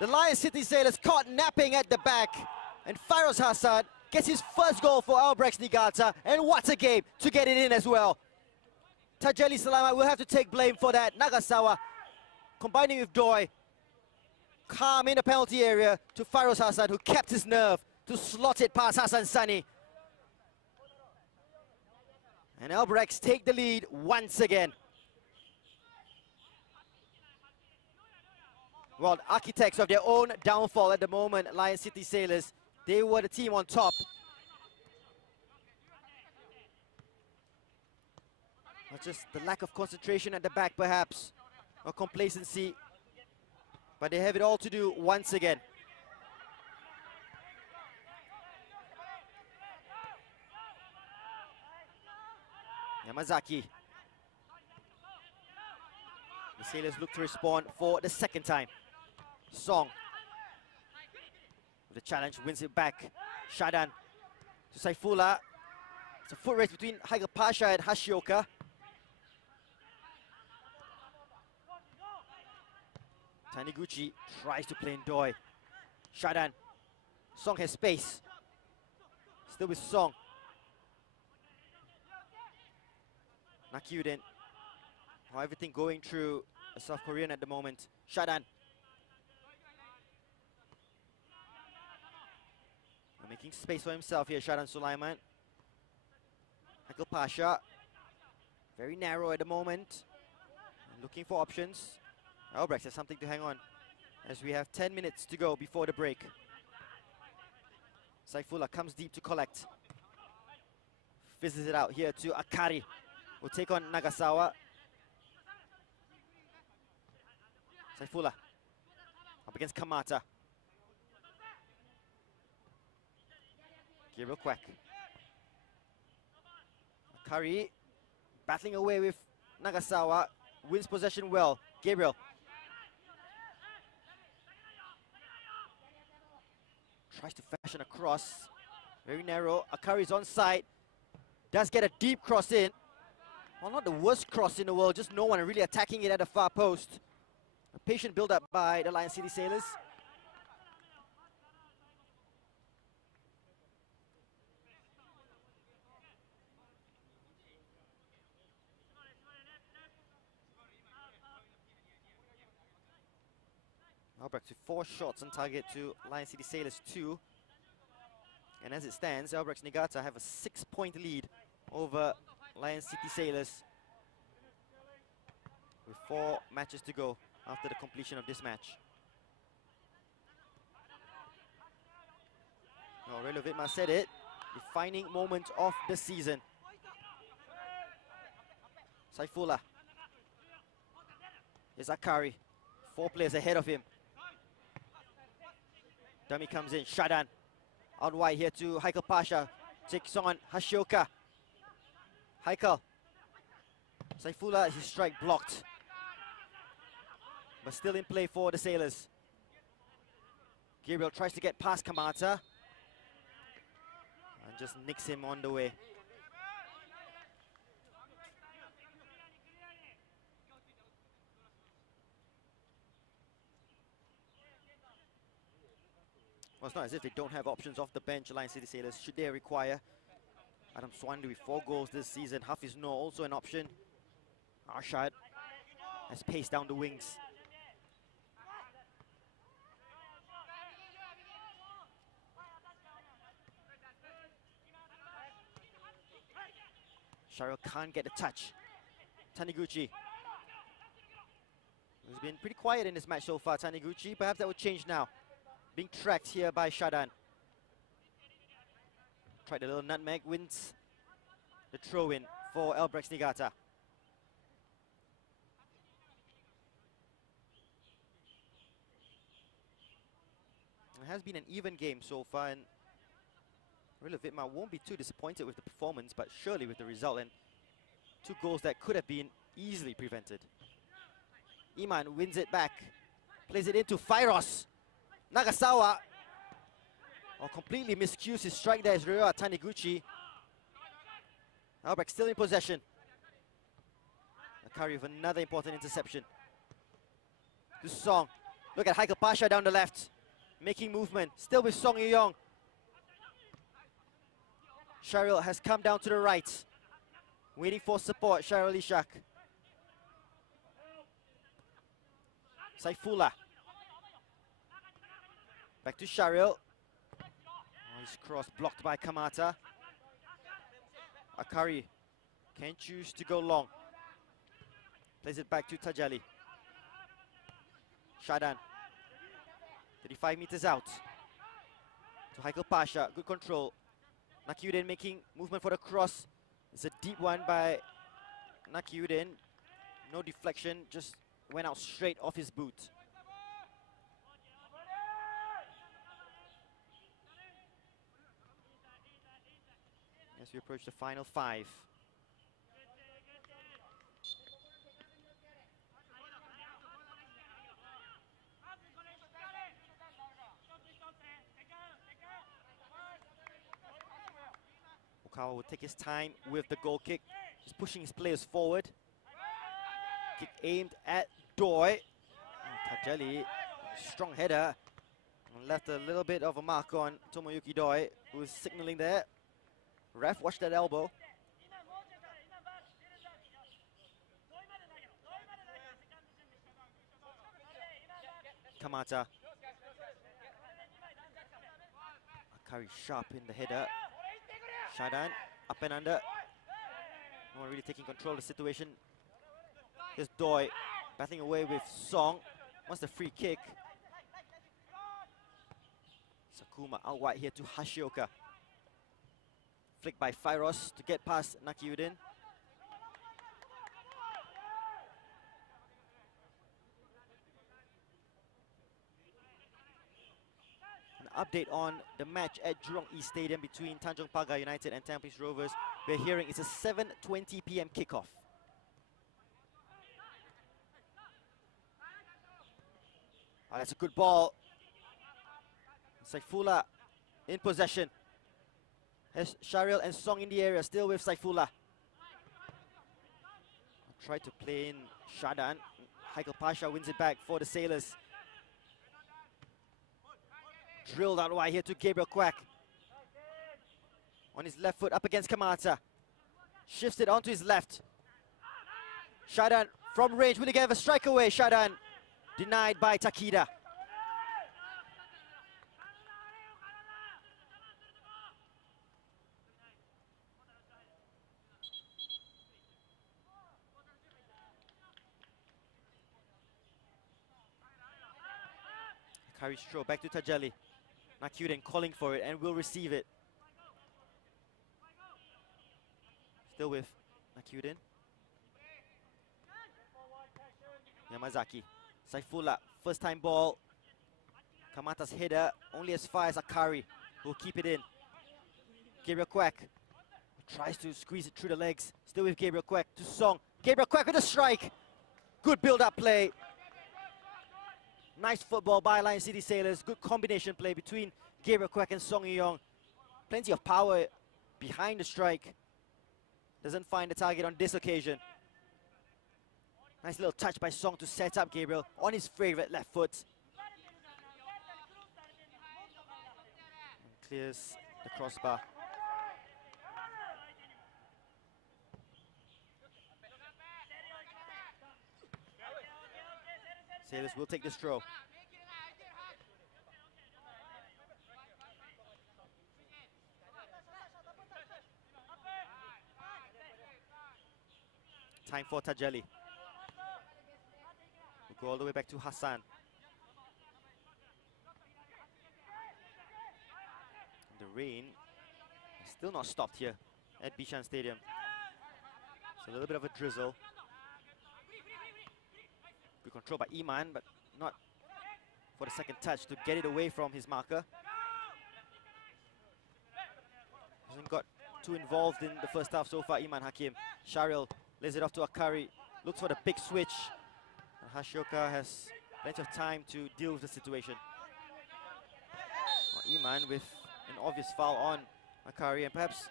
The Lion City Sailors caught napping at the back. And Fairos Hassan gets his first goal for Albirex Niigata. And what a game to get it in as well. Tajeli Salama will have to take blame for that. Nagasawa combining with Doi. Calm in the penalty area to Fairos Hassan, who kept his nerve to slot it past Hassan Sani. And Albirex take the lead once again. Well, architects of their own downfall at the moment, Lion City Sailors. They were the team on top. Not just the lack of concentration at the back, perhaps, or complacency. But they have it all to do once again. Yamazaki. The Sailors look to respond for the second time. Song. With the challenge, wins it back. Shadan to Saifullah. It's a foot race between Haikal Pasha and Hashioka. Taniguchi tries to play in Doi. Shadan. Song has space. Still with Song. Nakyuden. How everything going through a South Korean at the moment. Shadan. Making space for himself here, Shadan Sulaiman. Haikal Pasha. Very narrow at the moment. Looking for options. Albirex has something to hang on as we have 10 minutes to go before the break. Saifullah comes deep to collect. Fizzes it out here to Akari. Will take on Nagasawa. Saifullah up against Kamata. Gabriel Kwek. Akari battling away with Nagasawa. Wins possession well. Gabriel. Tries to fashion a cross. Very narrow. Akari's onside. Does get a deep cross in. Well, not the worst cross in the world, just no one really attacking it at the far post. A patient build-up by the Lion City Sailors. Albirex with 4 shots on target to Lion City Sailors 2. And as it stands, Albirex Niigata have a 6-point lead over Lion City Sailors with 4 matches to go after the completion of this match. Aurelio Vidmar said it, defining moment of the season. Saifullah. Here's Akari, 4 players ahead of him. Dummy comes in, Shadan. Out wide here to Haikal Pasha. Takes on Hashioka. Haikal. Saifullah, his strike blocked. But still in play for the Sailors. Gabriel tries to get past Kamata. And just nicks him on the way. Well, it's not as if they don't have options off the bench, Lion City Sailors, should they require. Adam Swandu with 4 goals this season. Hafiz Noor also an option. Arshad has paced down the wings. Sharil can't get the touch. Taniguchi. He's been pretty quiet in this match so far, Taniguchi. Perhaps that will change now. Being tracked here by Shadan. Tried a little nutmeg, wins the throw-in for Albirex Niigata. has been an even game so far, and Rilla Vidmar won't be too disappointed with the performance, but surely with the result, and 2 goals that could have been easily prevented. Iman wins it back, plays it into Fairos. Nagasawa completely miscues his strike there as Ryoa Taniguchi. Albirex still in possession. Akari with another important interception. To Song. Look at Haikal Pasha down the left. Making movement. Still with Song Yong. Sharil has come down to the right. Waiting for support. Sharil Ishak. Saifullah. Back to Sharil. His cross blocked by Kamata. Akari can choose to go long. Plays it back to Tajali. Shadan. 35 meters out. To Haikal Pasha. Good control. Nakiuddin making movement for the cross. It's a deep one by Nakiuddin. No deflection, just went out straight off his boot. As we approach the final 5. Okawa will take his time with the goal kick. Just pushing his players forward. Kick aimed at Doi. Tajali, strong header. And left a little bit of a mark on Tomoyuki Doi, who was signaling there. Ref, watch that elbow. Kamata. Akari sharp in the header. Shadan, up and under. No one really taking control of the situation. Here's Doi, battling away with Song. Wants the free kick. Sakuma out wide here to Hashioka. Flicked by Fairos to get past Nakiuddin. An update on the match at Jurong East Stadium between Tanjong Pagar United and Tampines Rovers. We're hearing it's a 7:20 p.m. kickoff. Oh, that's a good ball. Saifullah in possession. Has Sharil and Song in the area, still with Saifullah. Try to play in Shadan. Haikal Pasha wins it back for the Sailors. Drilled out wide here to Gabriel Quack. On his left foot, up against Kamata. Shifts it onto his left. Shadan from range, will he get a strike away? Shadan denied by Takida. Carries throw back to Tajali. Nakiuddin calling for it and will receive it. Still with Nakiuddin. Yamazaki. Saifullah, first time ball. Kamata's header, only as far as Akari, who will keep it in. Gabriel Quack tries to squeeze it through the legs. Still with Gabriel Quack to Song. Gabriel Quack with a strike. Good build-up play. Nice football by Lion City Sailors. Good combination play between Gabriel Quack and Song Yong. Plenty of power behind the strike. Doesn't find the target on this occasion. Nice little touch by Song to set up Gabriel on his favorite left foot. And clears the crossbar. Sailors will take this throw. Time for Tajali. We'll go all the way back to Hassan. The rain is still not stopped here at Bishan Stadium. It's a little bit of a drizzle. Good control by Iman, but not for the second touch to get it away from his marker. Hasn't got too involved in the first half so far, Iman Hakim. Sharil lays it off to Akari, looks for the big switch. Hashioka has plenty of time to deal with the situation. Iman with an obvious foul on Akari, and perhaps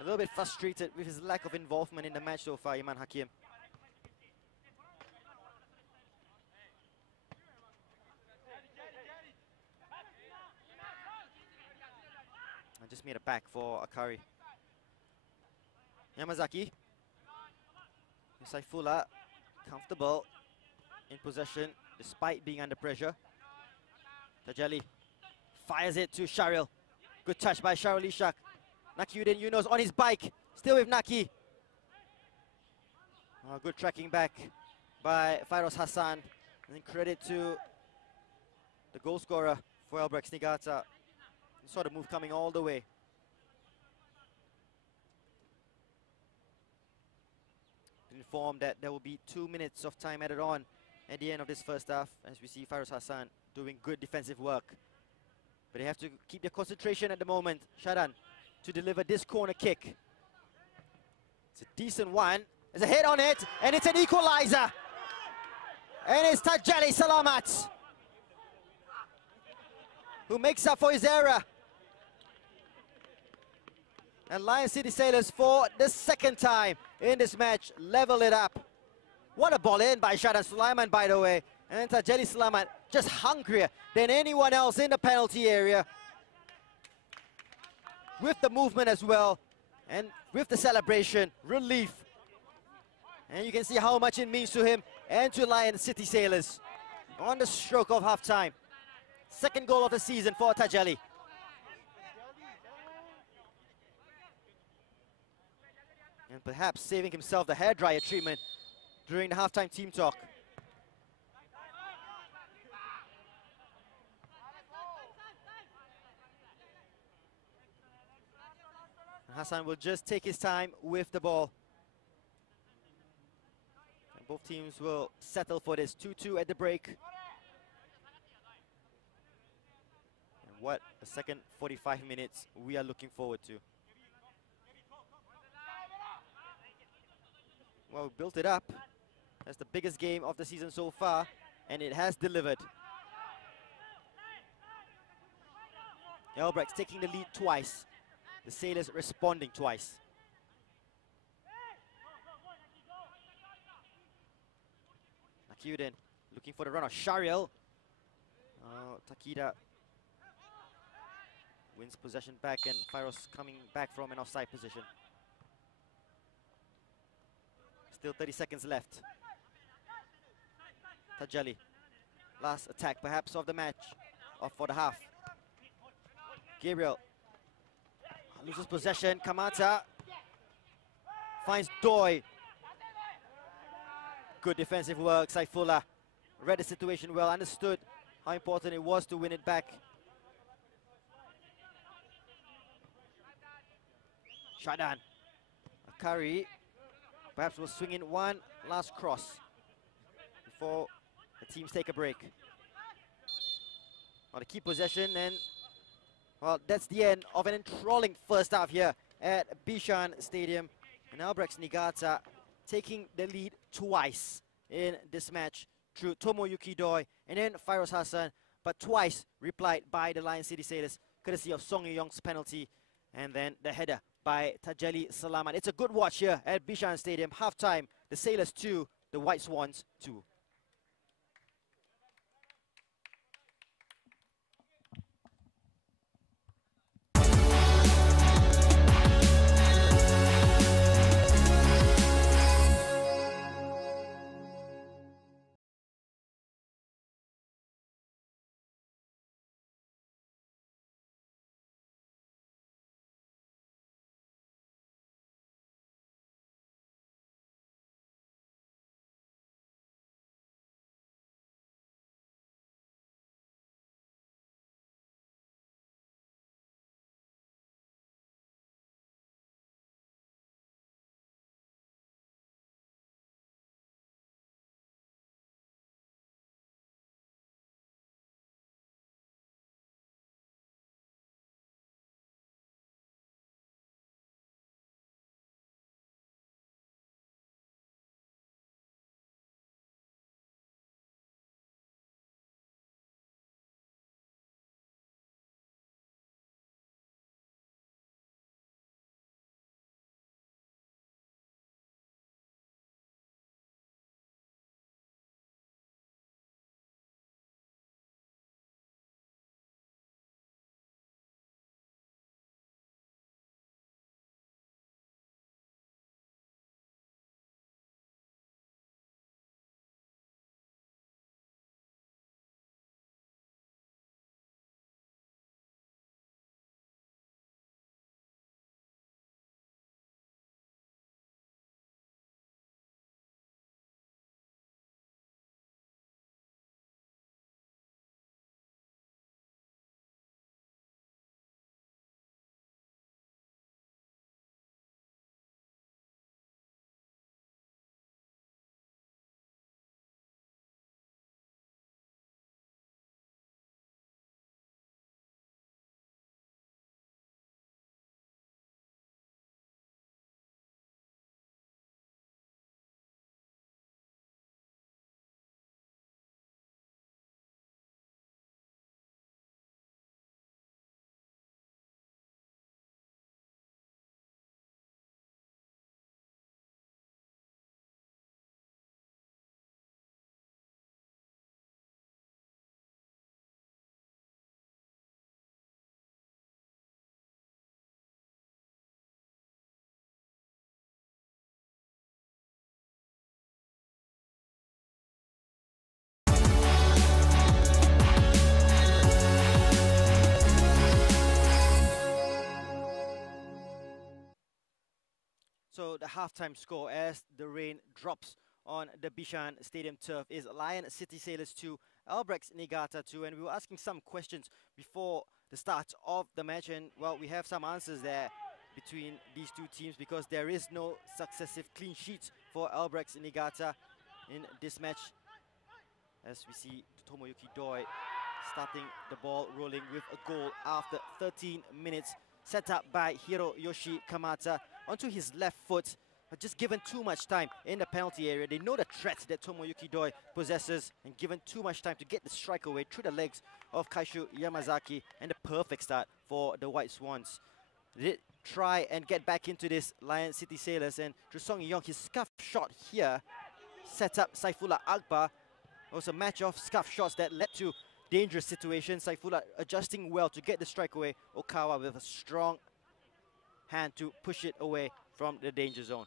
a little bit frustrated with his lack of involvement in the match so far, Iman Hakim. I just made a back for Akari. Yamazaki. Saifullah, comfortable in possession despite being under pressure. Tajali fires it to Sharil. Good touch by Sharil Ishak. Nakiuddin Yunus on his bike, still with Naki. Good tracking back by Fairoz Hassan. And then credit to the goal scorer for Albirex Niigata. Saw the move coming all the way. Informed that there will be 2 minutes of time added on at the end of this first half, as we see Fairoz Hassan doing good defensive work. But they have to keep their concentration at the moment. Shadan to deliver this corner kick. It's a decent one. There's a hit on it, and it's an equalizer. And it's Tajali Salamat who makes up for his error. And Lion City Sailors, for the second time in this match, level it up. What a ball in by Shadan Sulaiman, by the way. And Tajali Salamat just hungrier than anyone else in the penalty area. With the movement as well, and with the celebration, relief. And you can see how much it means to him and to Lion City Sailors. On the stroke of half-time. Second goal of the season for Tajali. And perhaps saving himself the hairdryer treatment during the halftime team talk. Hassan will just take his time with the ball. And both teams will settle for this 2-2 at the break. And what a second 45 minutes we are looking forward to. Well, we built it up. That's the biggest game of the season so far, and it has delivered. Albirex taking the lead twice. The Sailors responding twice. Nakiuddin looking for the run of Sharil. Takida wins possession back, and Fairoz coming back from an offside position. Still 30 seconds left. Tajali, last attack perhaps of the match, or for the half. Gabriel loses possession. Kamata finds Doi. Good defensive work. Saifullah read the situation well, understood how important it was to win it back. Shadan. Akari perhaps will swing in one last cross before the teams take a break. Well, to keep possession, and well, that's the end of an enthralling first half here at Bishan Stadium. And Albirex Niigata taking the lead twice in this match through Tomoyuki Doi and then Fairoz Hassan, but twice replied by the Lion City Sailors, courtesy of Song Yong's penalty, and then the header by Tajali Salamat. It's a good watch here at Bishan Stadium. Half-time, the Sailors 2, the White Swans 2. So the halftime score as the rain drops on the Bishan Stadium turf is Lion City Sailors 2, Albirex Niigata 2, and we were asking some questions before the start of the match, and well, we have some answers there between these two teams because there is no successive clean sheets for Albirex Niigata in this match, as we see Tomoyuki Doi starting the ball rolling with a goal after 13 minutes, set up by Hiroyoshi Kamata onto his left foot, but just given too much time in the penalty area. They know the threat that Tomoyuki Doi possesses and given too much time to get the strike away through the legs of Kaishu Yamazaki, and a perfect start for the White Swans. They did try and get back into this Lion City Sailors, and Song Yong, his scuff shot here set up Saifullah Akbar. Also a match of scuff shots that led to dangerous situation. Saifullah adjusting well to get the strike away. Okawa with a strong hand to push it away from the danger zone.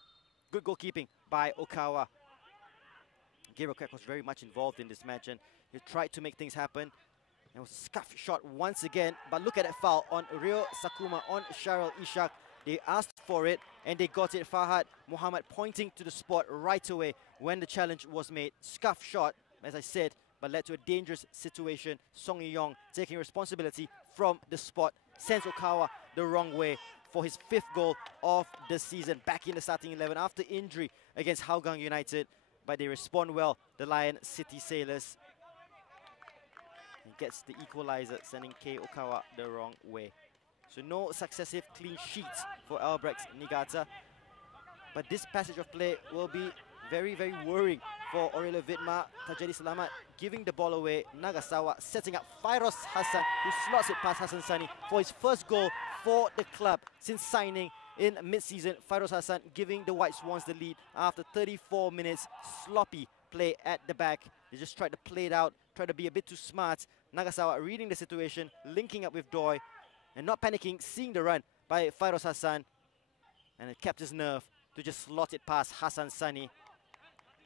Good goalkeeping by Okawa. Gabriel Crack was very much involved in this match and he tried to make things happen. It was a scuff shot once again, but look at that foul on Ryo Sakuma, on Sharil Ishak. They asked for it and they got it. Fahad Muhammad pointing to the spot right away when the challenge was made. Scuff shot, as I said, but led to a dangerous situation. Song Yong taking responsibility from the spot, sends Okawa the wrong way for his 5th goal of the season, back in the starting 11 after injury against Hougang United, but they respond well, the Lion City Sailors. He gets the equalizer, sending Kei Okawa the wrong way. So no successive clean sheets for Albirex Niigata, but this passage of play will be very, very worrying for Aurelio Vidma. Tajadi Selamat giving the ball away. Nagasawa setting up Fairoz Hassan, who slots it past Hassan Sani for his 1st goal for the club since signing in mid-season. Fairoz Hassan giving the White Swans the lead after 34 minutes. Sloppy play at the back. They just tried to play it out, tried to be a bit too smart. Nagasawa reading the situation, linking up with Doi, and not panicking, seeing the run by Fairoz Hassan, and it kept his nerve to just slot it past Hassan Sani.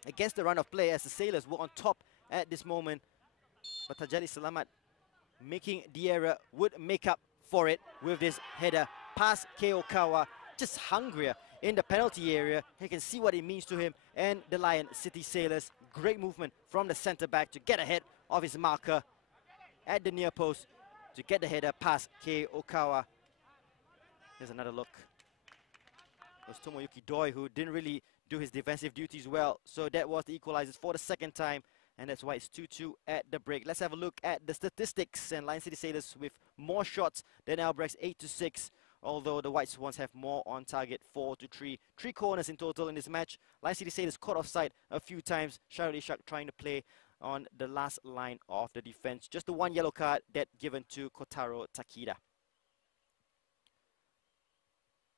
Against the run of play as the Sailors were on top at this moment, but Tajali Selamat making the error would make up for it with this header past Keokawa, just hungrier in the penalty area. You can see what it means to him and the Lion City Sailors. Great movement from the centre back to get ahead of his marker at the near post to get the header past Keokawa. Here's another look. It was Tomoyuki Doi who didn't really do his defensive duties well, so that was the equalizers for the 2nd time, and that's why it's 2-2 at the break. Let's have a look at the statistics, and Lion City Sailors with more shots than Albirex, 8-6, although the White Swans have more on target, 4-3. 3 corners in total in this match. Lion City Sailors caught offside a few times. Sharil Ishak trying to play on the last line of the defense. Just the 1 yellow card that given to Kotaro Takida.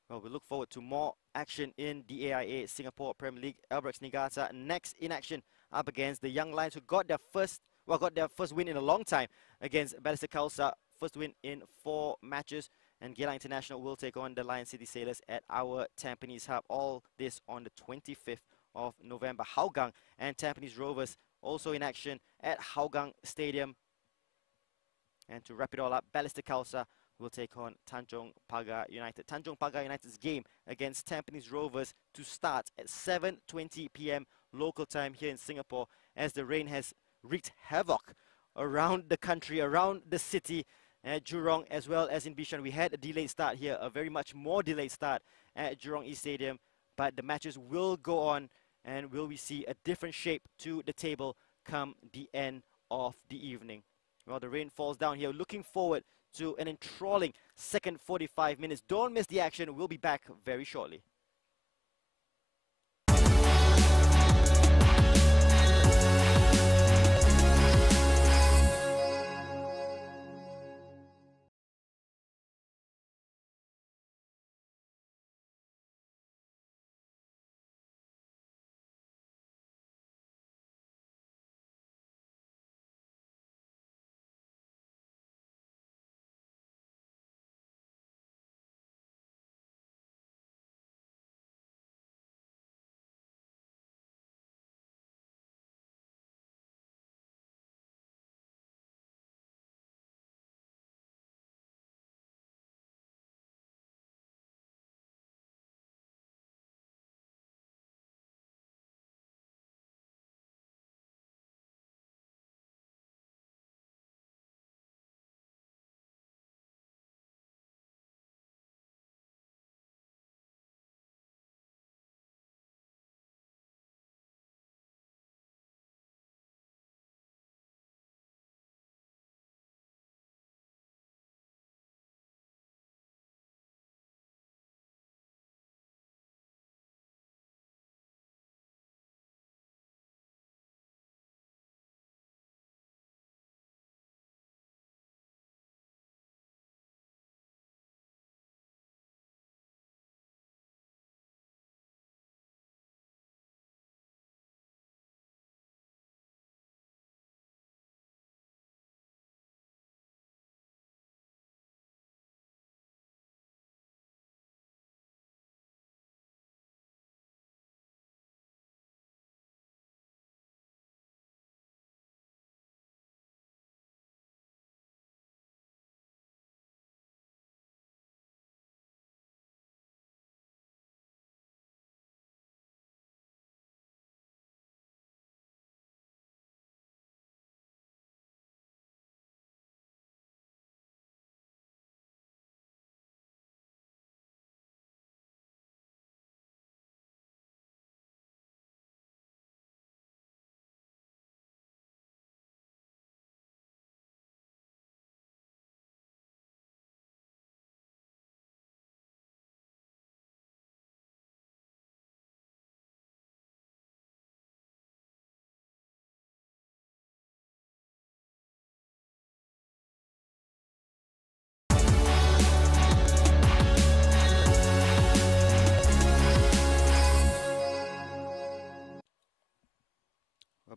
Well, we look forward to more action in the AIA Singapore Premier League. Albirex Niigata next in action up against the Young Lions, who got their first win in a long time against Balestier Khalsa. First win in 4 matches. And Geylang International will take on the Lion City Sailors at our Tampines Hub. All this on the 25th of November. Hougang and Tampines Rovers also in action at Hougang Stadium. And to wrap it all up, Balestier Khalsa will take on Tanjong Pagar United. Tanjong Pagar United's game against Tampines Rovers to start at 7:20 p.m. local time here in Singapore, as the rain has wreaked havoc around the country, around the city, at Jurong as well as in Bishan. We had a delayed start here, a very much more delayed start at Jurong East Stadium, but the matches will go on, and will we see a different shape to the table come the end of the evening. Well, the rain falls down here. Looking forward to an enthralling second 45 minutes. Don't miss the action. We'll be back very shortly.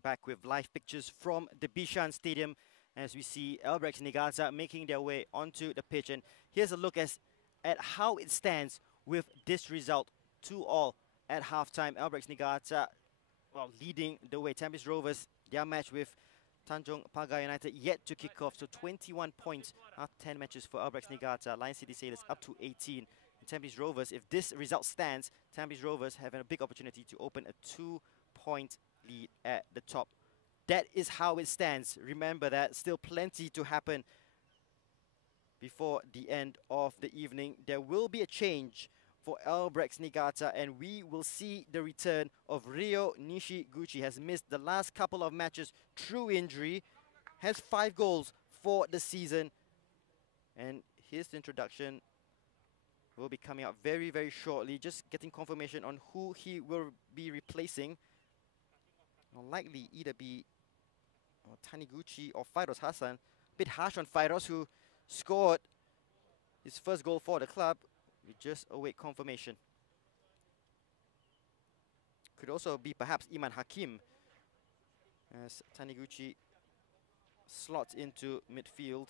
back with live pictures from the Bishan Stadium as we see Albirex Niigata making their way onto the pitch. And here's a look at how it stands with this result 2-all at halftime. Albirex Niigata, well, leading the way. Tampines Rovers, their match with Tanjong Pagar United yet to kick off. So 21 points after 10 matches for Albirex Niigata. Lion City Sailors up to 18. And Tampines Rovers, if this result stands, Tampines Rovers have a big opportunity to open a 2-point lead at the top. That is how it stands. Remember that. Still plenty to happen before the end of the evening. There will be a change for Albirex Niigata, and we will see the return of Ryo Nishiguchi. Has missed the last couple of matches through injury, has 5 goals for the season, and his introduction will be coming up very, very shortly. Just getting confirmation on who he will be replacing. Will likely either be Taniguchi or Fairoz Hassan. Bit harsh on Fairoz, who scored his first goal for the club. We just await confirmation. Could also be perhaps Iman Hakim, as Taniguchi slots into midfield.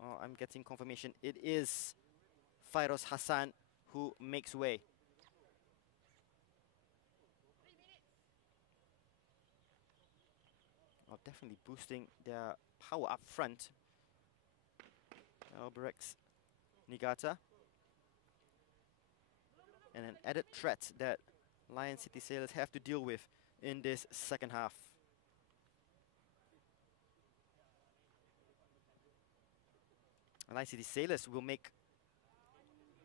Oh, I'm getting confirmation. It is Fairoz Hassan who makes way. Oh, definitely boosting their power up front. Albirex Niigata. And an added threat that Lion City Sailors have to deal with in this second half. Lion City Sailors will make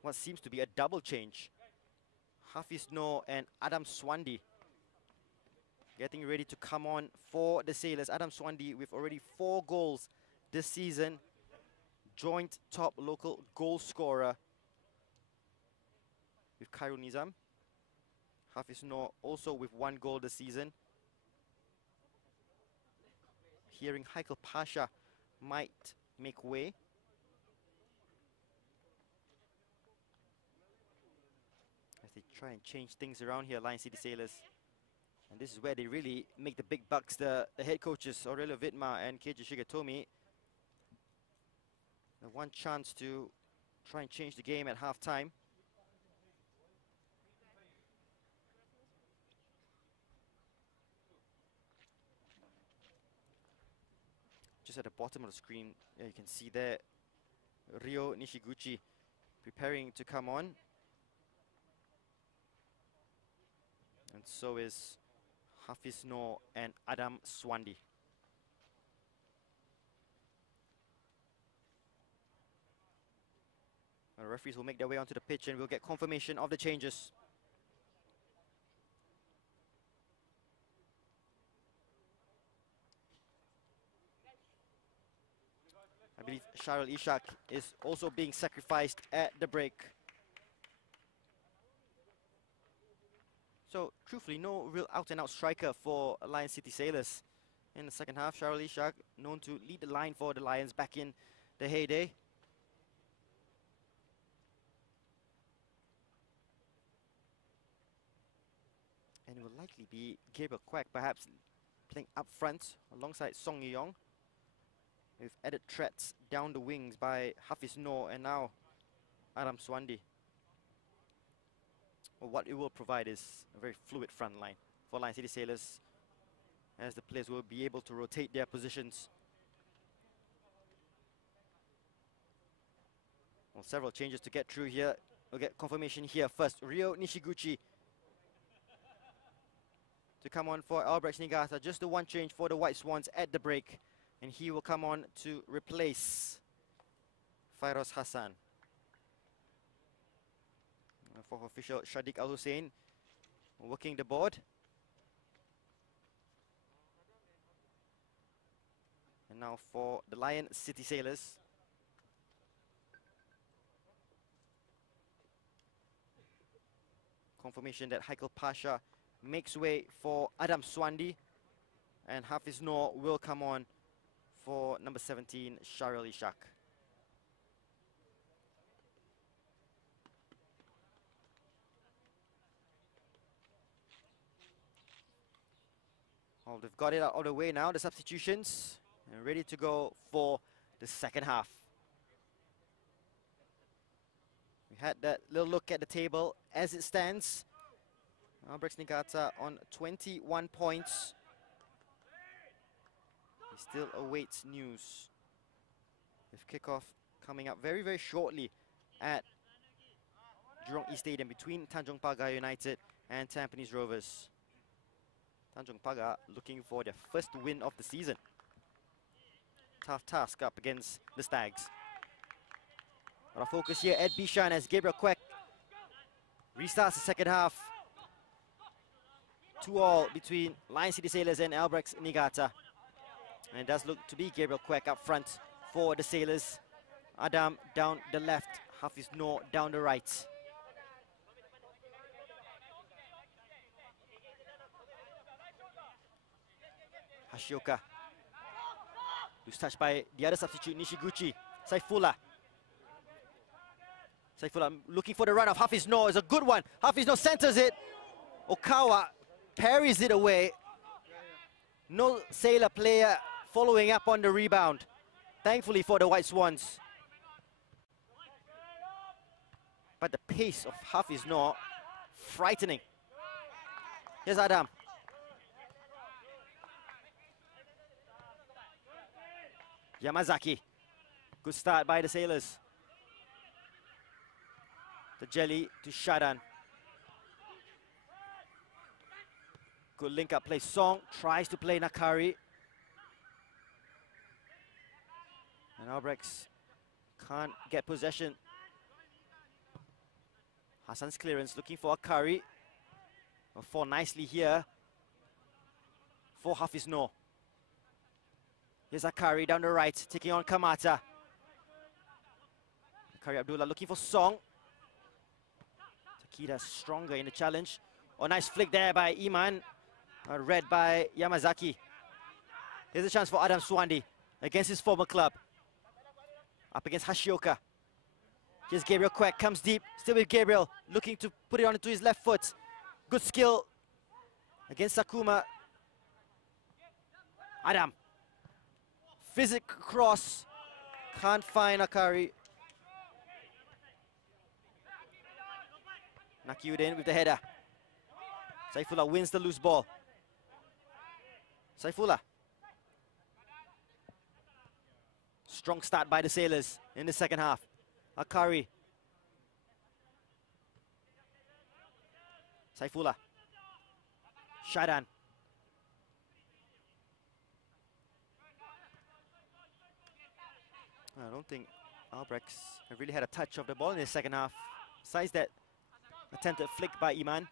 what seems to be a double change. Hafiz Noor and Adam Swandi getting ready to come on for the Sailors. Adam Swandi with already 4 goals this season. Joint top local goal scorer with Khairul Nizam. Hafiz Noor also with 1 goal this season. Hearing Haikal Pasha might make way. As they try and change things around here, Lion City Sailors. And this is where they really make the big bucks, the head coaches, Aurelio Vidma and Keiji Shigetomi. The one chance to try and change the game at halftime. Just at the bottom of the screen, you can see there Ryo Nishiguchi preparing to come on. And so is Hafiz Noor and Adam Swandi. The referees will make their way onto the pitch and we'll get confirmation of the changes. I believe Sharul Ishak is also being sacrificed at the break. So, truthfully, no real out-and-out striker for Lion City Sailors. In the second half, Sharul Ishak, known to lead the line for the Lions back in the heyday. And it will likely be Gabriel Quack, perhaps playing up front alongside Song Yong, with added threats down the wings by Hafiz Noor and now Adam Swandi. Well, what it will provide is a very fluid front line for Lion City Sailors, as the players will be able to rotate their positions. Well, several changes to get through here. We'll get confirmation here first. Ryo Nishiguchi to come on for Albirex Niigata. Just the one change for the White Swans at the break. And he will come on to replace Fairoz Hassan. Fourth official Shadiq Al Hussein working the board. And now for the Lion City Sailors. Confirmation that Haikal Pasha makes way for Adam Swandi. And Hafiz Noor will come on for number 17, Sharul Ishak. Oh, they've got it out of the way now, the substitutions, and ready to go for the second half. We had that little look at the table as it stands. Albirex Niigata on 21 points. He still awaits news. With kickoff coming up very, very shortly at Jurong East Stadium between Tanjong Pagar United and Tampines Rovers. Tanjong Pagar looking for their first win of the season. Tough task up against the Stags. But our focus here at Bishan as Gabriel Kwek restarts the second half. 2-2 between Lion City Sailors and Albirex Niigata. And it does look to be Gabriel Kwek up front for the Sailors. Adam down the left, Hafiz Noor down the right. Hashioka. Loose touch by the other substitute, Nishiguchi. Saifullah. Saifullah looking for the run of Hafiz Noor. It's a good one. Hafiz Noor centers it. Okawa parries it away. No Sailor player following up on the rebound. Thankfully for the White Swans. But the pace of Hafiz Noor, frightening. Here's Adam. Yamazaki. Good start by the Sailors. The Jelly to Shadan. Good link up play. Song tries to play Nakari. And Albirex can't get possession. Hassan's clearance looking for Akari. Fall nicely here for Hafiz Noor. Here's Akari down the right, taking on Kamata. Akari Abdullah looking for Song. Takeda stronger in the challenge. Oh, nice flick there by Iman. Read by Yamazaki. Here's a chance for Adam Swandi against his former club. Up against Hashioka. Here's Gabriel Kwek, comes deep, still with Gabriel, looking to put it onto his left foot. Good skill against Sakuma. Adam. Physic cross. Can't find Akari. Nakiuden with the header. Saifullah wins the loose ball. Saifullah. Strong start by the Sailors in the second half. Akari. Saifullah. Shadan. I don't think Albirex have really had a touch of the ball in the second half. Besides that attempted flick by Iman.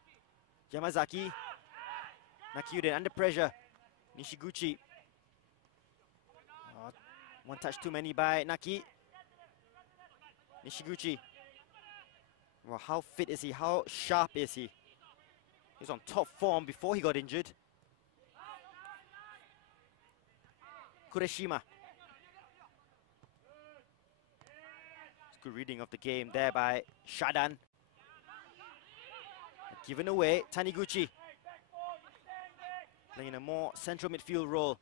Yamazaki. Nakiuden under pressure. Nishiguchi. One touch too many by Naki. Nishiguchi. Well, how fit is he? How sharp is he? He's on top form before he got injured. Kureshima. Good reading of the game there by Shadan. Given away, Taniguchi. Playing a more central midfield role.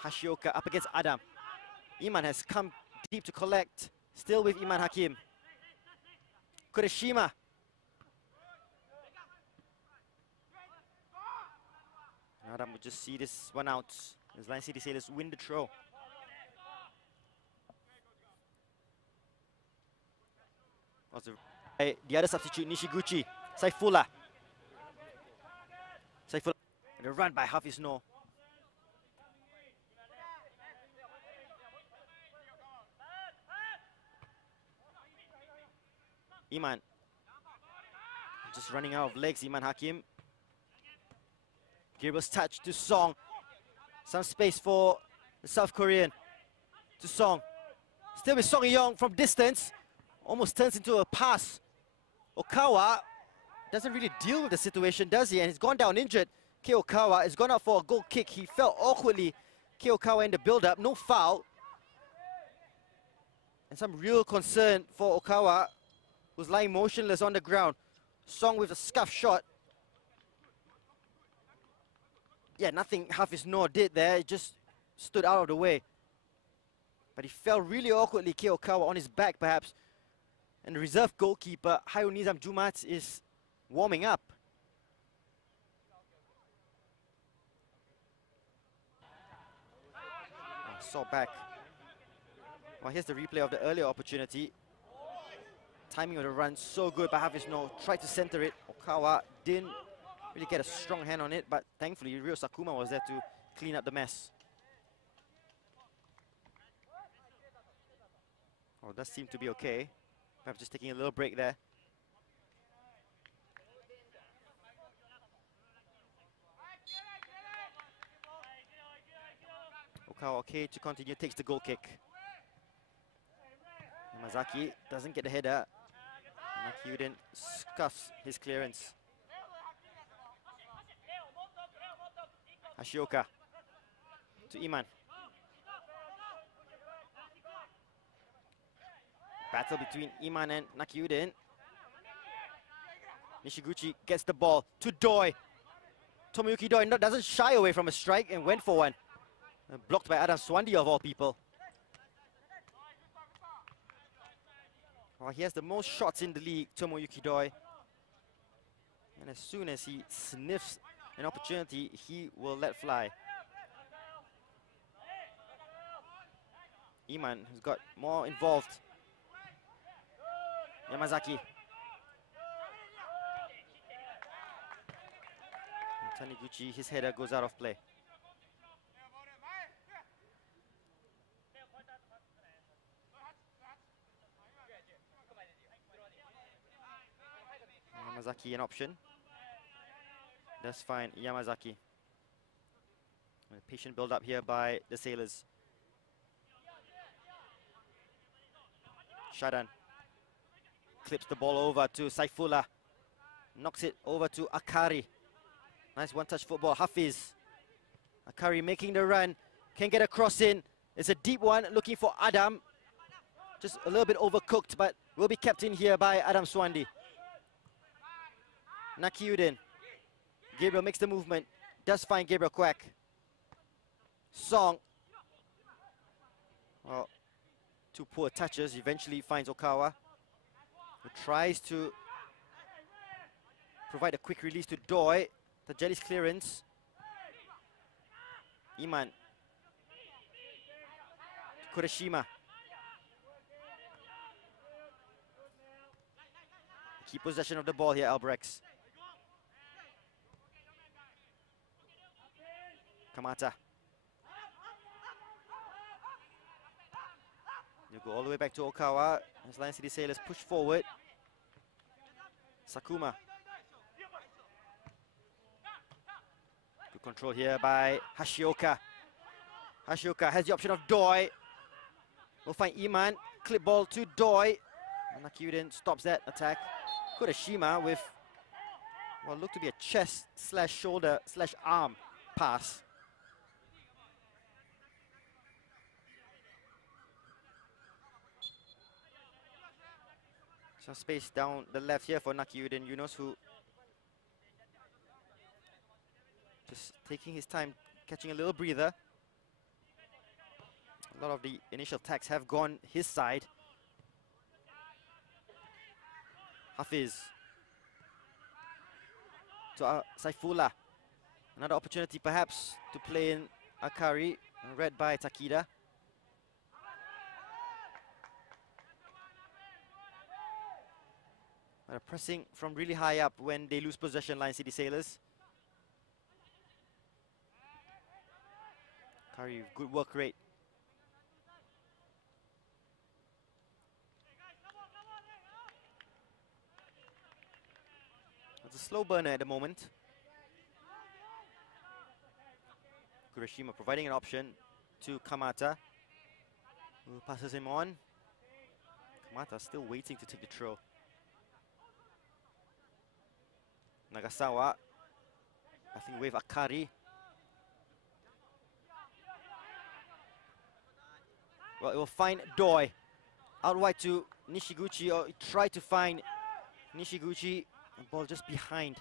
Hashioka up against Adam. Iman has come deep to collect. Still with Iman Hakim. Kureshima. Adam will just see this one out as Lion City Sailors win the throw. The other substitute, Nishiguchi. Saifullah. Saifullah. And a run by Hafiz Noor. Iman. Just running out of legs, Iman Hakim. Gabriel's touch to Song. Some space for the South Korean. To Song. Still with Song Yeong from distance. Almost turns into a pass. Okawa doesn't really deal with the situation, does he? And he's gone down injured. Kei Okawa has gone out for a goal kick. He fell awkwardly. Kei Okawa in the build-up. No foul. And some real concern for Okawa, who's lying motionless on the ground. Song with a scuff shot. Yeah, nothing Hafiz Noor did there. He just stood out of the way. But he fell really awkwardly, Kei Okawa, on his back perhaps. And the reserve goalkeeper, Hairul Nizam Jumat, is warming up. Saw back. Well, here's the replay of the earlier opportunity. Timing of the run so good by Hafiz Noor. Tried to center it. Okawa didn't really get a strong hand on it, but thankfully Ryo Sakuma was there to clean up the mess. Oh, does seem to be okay. Perhaps just taking a little break there. Okawa okay to continue, takes the goal kick. Yamazaki doesn't get the header. Nakyuden scuffs his clearance. Hashioka to Iman. Battle between Iman and Nakyuden. Nishiguchi gets the ball to Doi. Tomoyuki Doi doesn't shy away from a strike and went for one. Blocked by Adam Swandi of all people. Well, he has the most shots in the league, Tomoyuki Doi. And as soon as he sniffs an opportunity, he will let fly. Iman has got more involved. Yamazaki. And Taniguchi, his header goes out of play. Yamazaki an option. That's fine, Yamazaki. And a patient build up here by the Sailors. Shadan clips the ball over to Saifullah. Knocks it over to Akari. Nice one-touch football. Hafiz. Akari making the run. Can get a cross in. It's a deep one looking for Adam. Just a little bit overcooked, but will be kept in here by Adam Swandi. Nakyuden. Gabriel makes the movement. Does find Gabriel Quack. Song. Well, two poor touches. Eventually finds Okawa, who tries to provide a quick release to Doi. Tajeli's clearance. Iman. Kurashima. Keep possession of the ball here, Albirex. Kamata. You go all the way back to Okawa as Lion City Sailors push forward. Sakuma. Good control here by Hashioka. Hashioka has the option of Doi. We'll find Iman. Clip ball to Doi. Nakyuden stops that attack. Kurashima with what looked to be a chest slash shoulder slash arm pass. Some space down the left here for Nakyuden Yunus, who just taking his time, catching a little breather. A lot of the initial attacks have gone his side. Hafiz to Saifullah. Another opportunity perhaps to play in Akari, read by Takida. Pressing from really high up when they lose possession, Lion City Sailors. Akari, good work rate. It's a slow burner at the moment. Kurashima providing an option to Kamata, who passes him on. Kamata still waiting to take the throw. Nagasawa, passing with Akari. Well, it will find Doi. Out wide to Nishiguchi, or try to find Nishiguchi. The ball just behind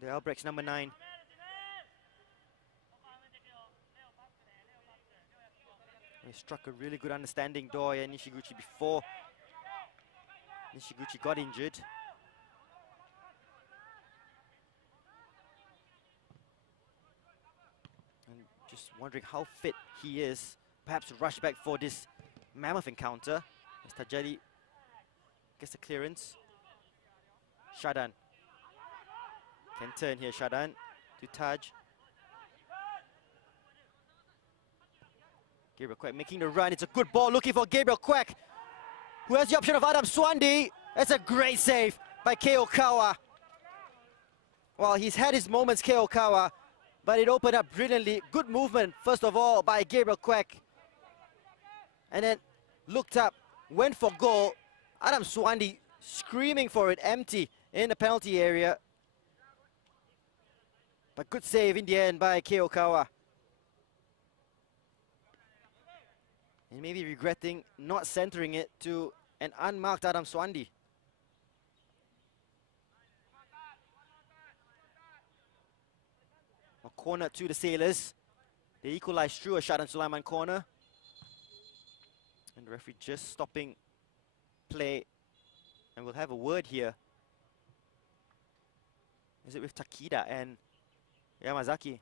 the Albirex number 9. He struck a really good understanding Doi and Nishiguchi before Nishiguchi got injured. And just wondering how fit he is. Perhaps rush back for this mammoth encounter. As Tajali gets the clearance. Shadan can turn here, Shadan to Taj. Gabriel Quack making the run. It's a good ball looking for Gabriel Quack, who has the option of Adam Swandi. That's a great save by Keokawa. Well, he's had his moments, Keokawa, but it opened up brilliantly. Good movement, first of all, by Gabriel Quack. And then looked up, went for goal. Adam Swandi screaming for it, empty in the penalty area. But good save in the end by Keokawa. And maybe regretting not centering it to an unmarked Adam Swandi. A corner to the Sailors. They equalize through a Shadan Sulaiman corner. And the referee just stopping play. And we'll have a word here. Is it with Takida and Yamazaki?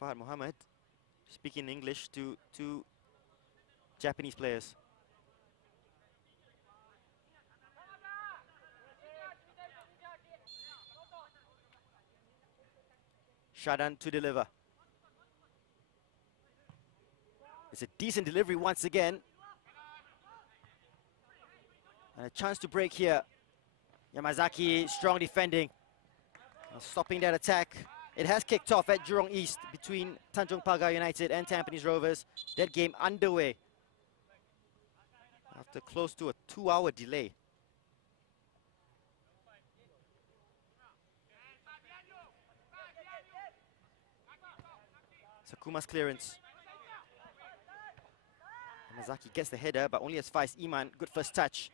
Fahad Mohammed speaking English to two Japanese players. Shadan to deliver. It's a decent delivery once again. And a chance to break here. Yamazaki, strong defending. Stopping that attack. It has kicked off at Jurong East between Tanjong Pagar United and Tampines Rovers. That game underway after close to a 2-hour delay. Sakuma's clearance. Yamazaki gets the header, but only as far as Iman. Good first touch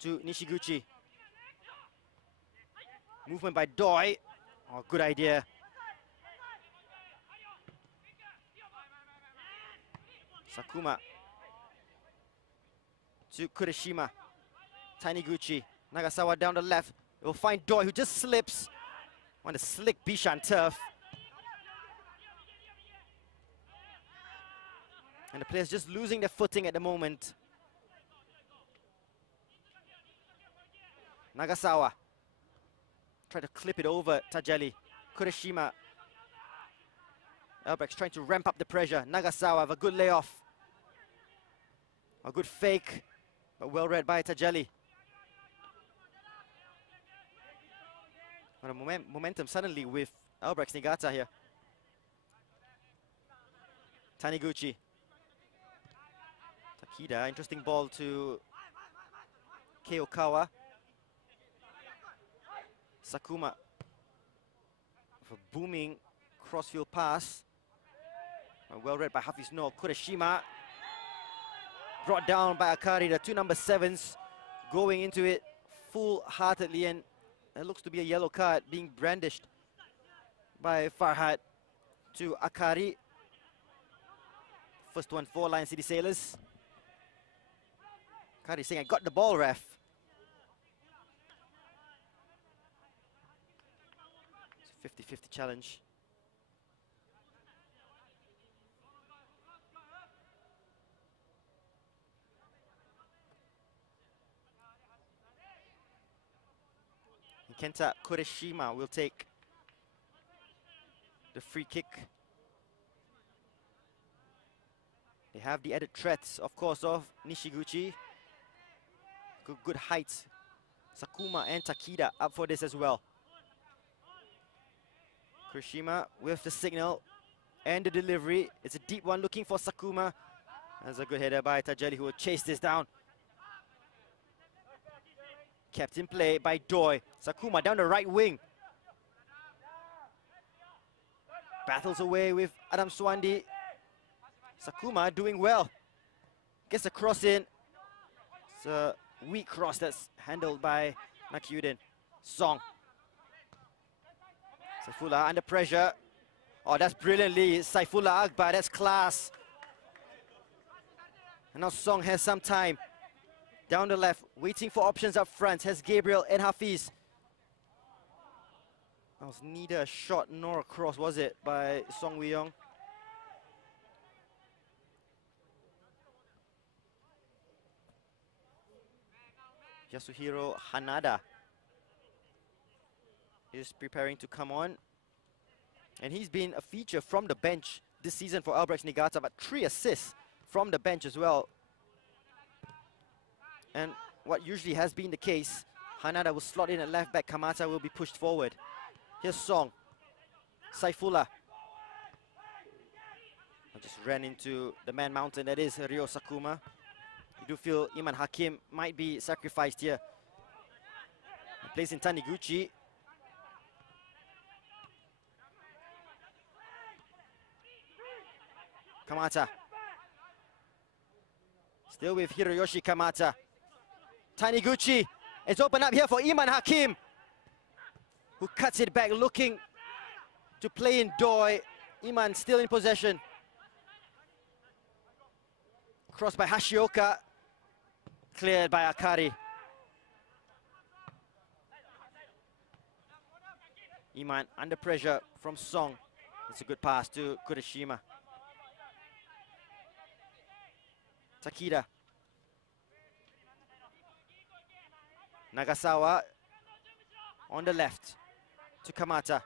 to Nishiguchi. Movement by Doi. Oh, good idea. Sakuma to Kurishima. Taniguchi. Nagasawa down the left. We'll find Doi, who just slips on the slick Bishan turf. And the players just losing their footing at the moment. Nagasawa. Try to clip it over Tajali. Kurishima. Albirex trying to ramp up the pressure. Nagasawa have a good layoff. A good fake, but well read by Tajali. What a momentum suddenly with Albirex Niigata here. Taniguchi. Takida, interesting ball to Keokawa. Sakuma with a booming crossfield pass. Well read by Hafiz Noor. Kurishima brought down by Akari. The two number 7s going into it full-heartedly, and it looks to be a yellow card being brandished by Farhad to Akari. First one for Lion City Sailors. Akari saying, "I got the ball, ref." 50-50 challenge. Kenta Kurishima will take the free kick. They have the added threats, of course, of Nishiguchi. Good height. Sakuma and Takida up for this as well. Kurishima with the signal and the delivery. It's a deep one looking for Sakuma. That's a good header by Tajali, who will chase this down. Kept in play by Doi. Sakuma down the right wing. Battles away with Adam Swandi. Sakuma doing well. Gets a cross in. It's a weak cross that's handled by Nakyuden. Song. Saifullah under pressure. Oh, that's brilliantly Saifullah Akbar, that's class. And now Song has some time. Down the left, waiting for options up front, has Gabriel and Hafiz. That was neither a shot nor a cross, was it, by Song Wei-yong? Yasuhiro Hanada is preparing to come on. And he's been a feature from the bench this season for Albirex Niigata, but 3 assists from the bench as well. And what usually has been the case, Hanada will slot in at left back, Kamata will be pushed forward. Here's Song. Saifullah. I just ran into the man mountain, that is Ryo Sakuma. I do feel Iman Hakim might be sacrificed here. He plays in Taniguchi. Kamata. Still with Hiroyoshi Kamata. Taniguchi. It's open up here for Iman Hakim, who cuts it back, looking to play in Doi. Iman still in possession. Crossed by Hashioka. Cleared by Akari. Iman under pressure from Song. It's a good pass to Kurashima. Takida. Nagasawa on the left to Kamata.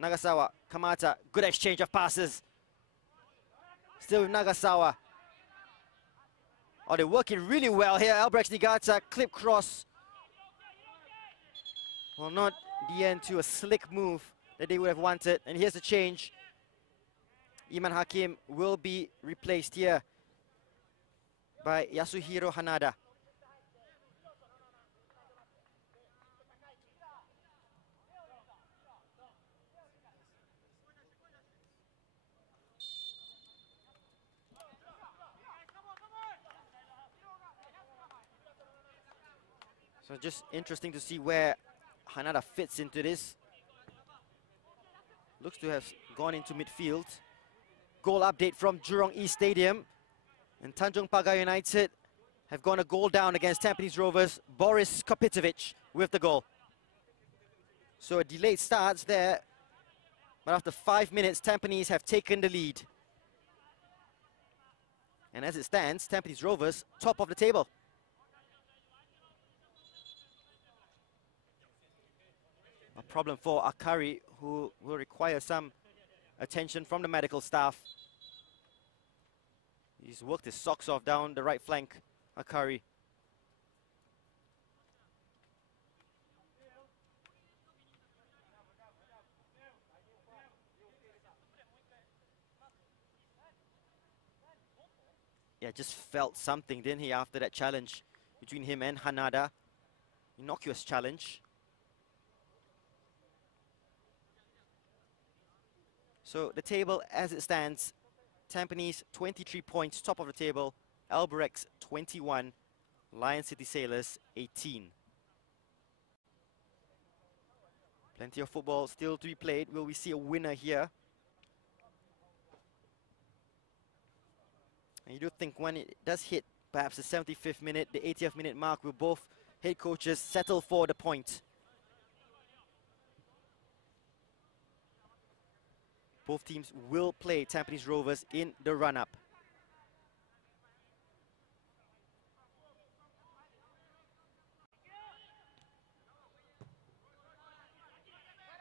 Nagasawa, Kamata, good exchange of passes. Still with Nagasawa. Oh, they're working really well here. Albirex Niigata, clip cross. Well, not the end to a slick move that they would have wanted. And here's the change. Iman Hakim will be replaced here by Yasuhiro Hanada. So just interesting to see where Hanada fits into this. Looks to have gone into midfield. Goal update from Jurong East Stadium. And Tanjung Pagar United have gone a goal down against Tampines Rovers. Boris Kopitovic with the goal. So a delayed start there. But after 5 minutes, Tampines have taken the lead. And as it stands, Tampines Rovers top of the table. A problem for Akari, who will require some attention from the medical staff. He's worked his socks off down the right flank, Akari. Yeah, just felt something, didn't he, after that challenge between him and Hanada. Innocuous challenge. So the table as it stands, Tampines 23 points, top of the table. Albirex 21, Lion City Sailors 18. Plenty of football still to be played. Will we see a winner here? And you do think when it does hit perhaps the 75th minute, the 80th minute mark, will both head coaches settle for the point? Both teams will play Tampines Rovers in the run-up.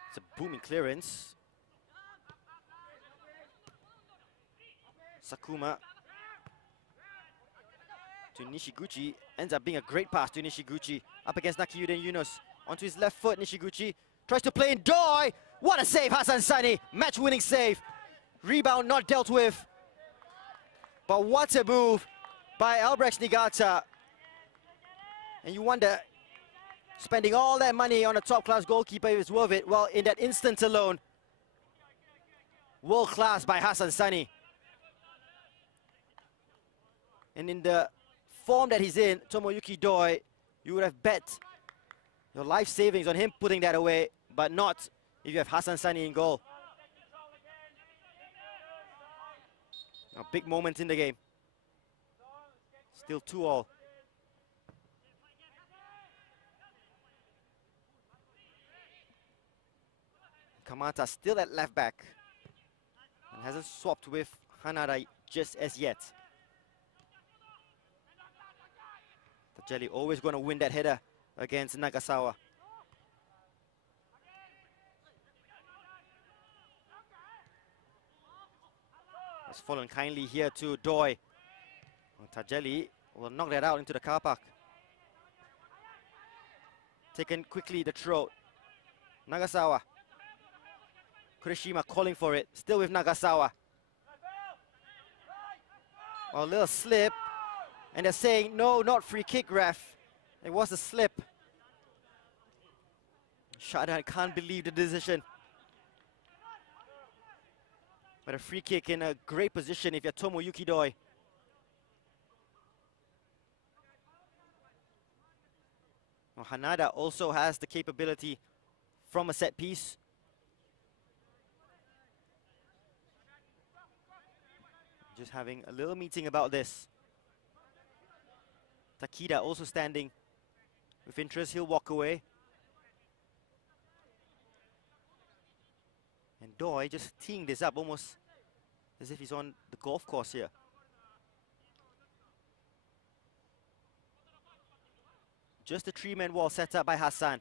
It's a booming clearance. Sakuma to Nishiguchi. Ends up being a great pass to Nishiguchi. Up against Nakiyuden Yunus. Onto his left foot, Nishiguchi. Tries to play in Doi. What a save, Hassan Sani. Match-winning save. Rebound not dealt with. But what a move by Albirex Niigata. And you wonder, spending all that money on a top-class goalkeeper, if it's worth it. Well, in that instant alone, world-class by Hassan Sani. And in the form that he's in, Tomoyuki Doi, you would have bet your life savings on him putting that away, but not if you have Hassan Sani in goal. A big moment in the game. Still 2-all. Kamata still at left back. And hasn't swapped with Hanada just as yet. Tajeli always going to win that header against Nagasawa. It's fallen kindly here to Doi. Tajeli will knock that out into the car park. Taken quickly the throw. Nagasawa. Kurishima calling for it. Still with Nagasawa. Oh, a little slip. And they're saying, no, not free kick, ref. It was a slip. Shadan can't believe the decision. But a free kick in a great position if you're Tomoyuki Doi. Well, Hanada also has the capability from a set piece. Just having a little meeting about this. Takida also standing with interest. He'll walk away. And Doi just teeing this up almost as if he's on the golf course here. Just a three-man wall set up by Hassan.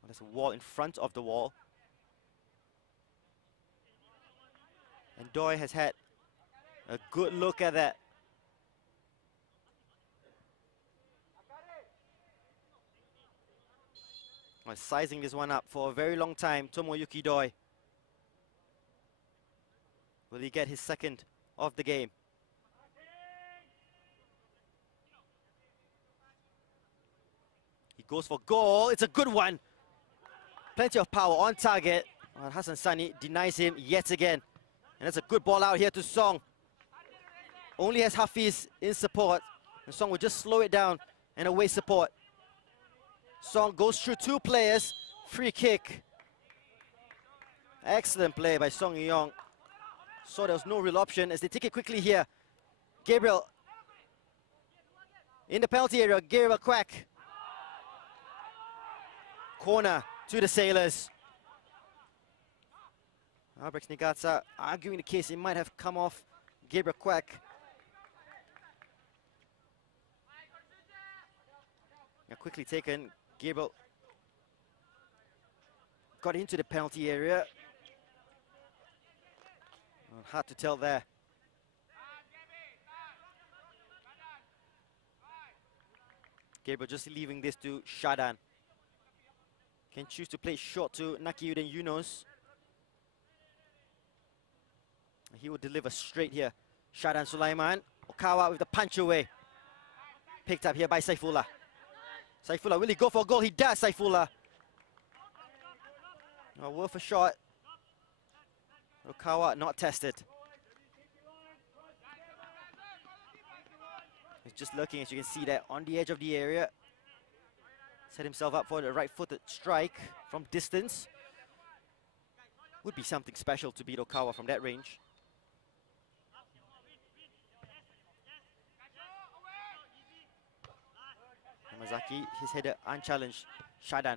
Well, there's a wall in front of the wall. And Doi has had a good look at that. Well, sizing this one up for a very long time, Tomoyuki Doi. Will he get his second of the game? He goes for goal. It's a good one. Plenty of power on target. Well, Hassan Sani denies him yet again. And that's a good ball out here to Song. Only has Hafiz in support. And Song will just slow it down and away support. Song goes through two players. Free kick. Excellent play by Song Yong. So there was no real option as they take it quickly here. Gabriel in the penalty area. Gabriel Quack. Corner to the Sailors. Albirex Niigata arguing the case it might have come off Gabriel Quack. Now quickly taken. Gabriel got into the penalty area. Well, hard to tell there. Gabriel just leaving this to Shadan. Can choose to play short to Nakiuden Yunos. He will deliver straight here. Shadan Sulaiman. Okawa with the punch away. Picked up here by Saifullah. Saifullah, will he go for a goal? He does, Saifullah. Oh, worth a shot. Okawa not tested. He's just looking, as you can see there, on the edge of the area. Set himself up for the right-footed strike from distance. Would be something special to beat Okawa from that range. Yamazaki, his header unchallenged. Shadan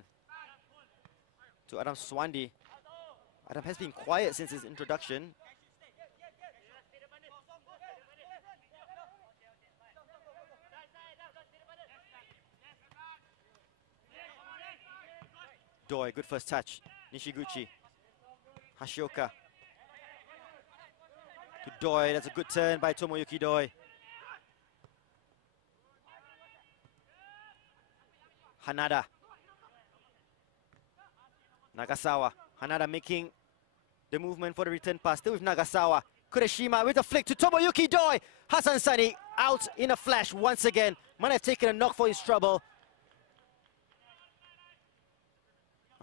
to Adam Swandi. Adam has been quiet since his introduction. Doi, good first touch. Nishiguchi. Hashioka. To Doi, that's a good turn by Tomoyuki Doi. Hanada. Nagasawa. Hanada making the movement for the return pass. Still with Nagasawa. Kureshima with a flick to Tomoyuki Doi. Hassan Sani out in a flash once again. Might have taken a knock for his trouble.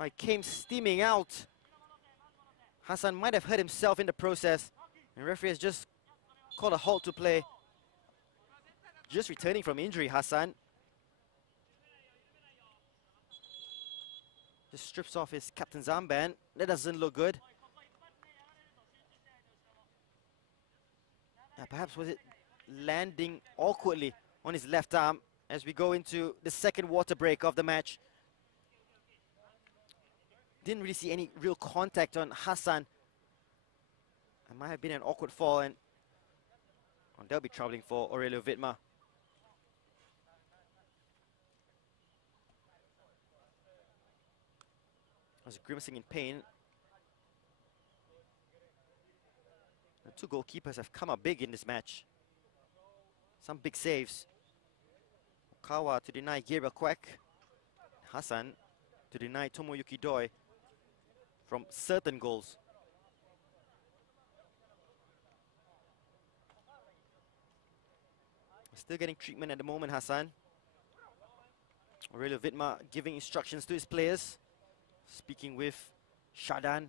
He came steaming out. Hassan might have hurt himself in the process. And referee has just called a halt to play. Just returning from injury, Hassan. Just strips off his captain's armband. That doesn't look good. perhaps was it landing awkwardly on his left arm as we go into the second water break of the match. Didn't really see any real contact on Hassan. It might have been an awkward fall, and that'll be troubling for Aurelio Vidma. Was grimacing in pain. The two goalkeepers have come up big in this match. Some big saves. Okawa to deny Gabriel Kwek. Hassan to deny Tomoyuki Doi from certain goals. Still getting treatment at the moment, Hassan. Aurelio Vidma giving instructions to his players. Speaking with Shadan.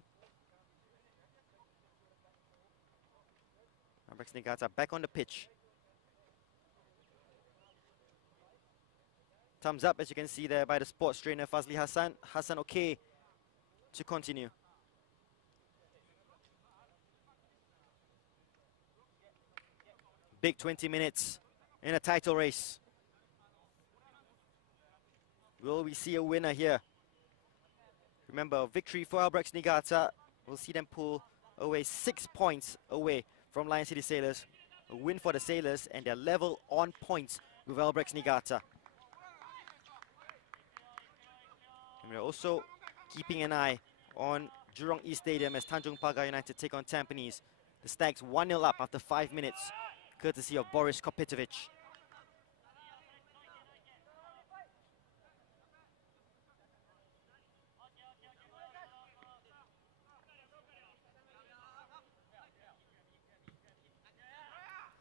Albirex Niigata back on the pitch. Thumbs up, as you can see there, by the sports trainer Fazli Hassan. Hassan okay to continue. Big 20 minutes in a title race. Will we see a winner here? Remember, a victory for Albirex Niigata will see them pull away 6 points away from Lion City Sailors. A win for the Sailors, and they're level on points with Albirex Niigata. And we're also keeping an eye on Jurong East Stadium as Tanjung Pagar United take on Tampines. The Stags 1-0 up after 5 minutes, courtesy of Boris Kopitovic.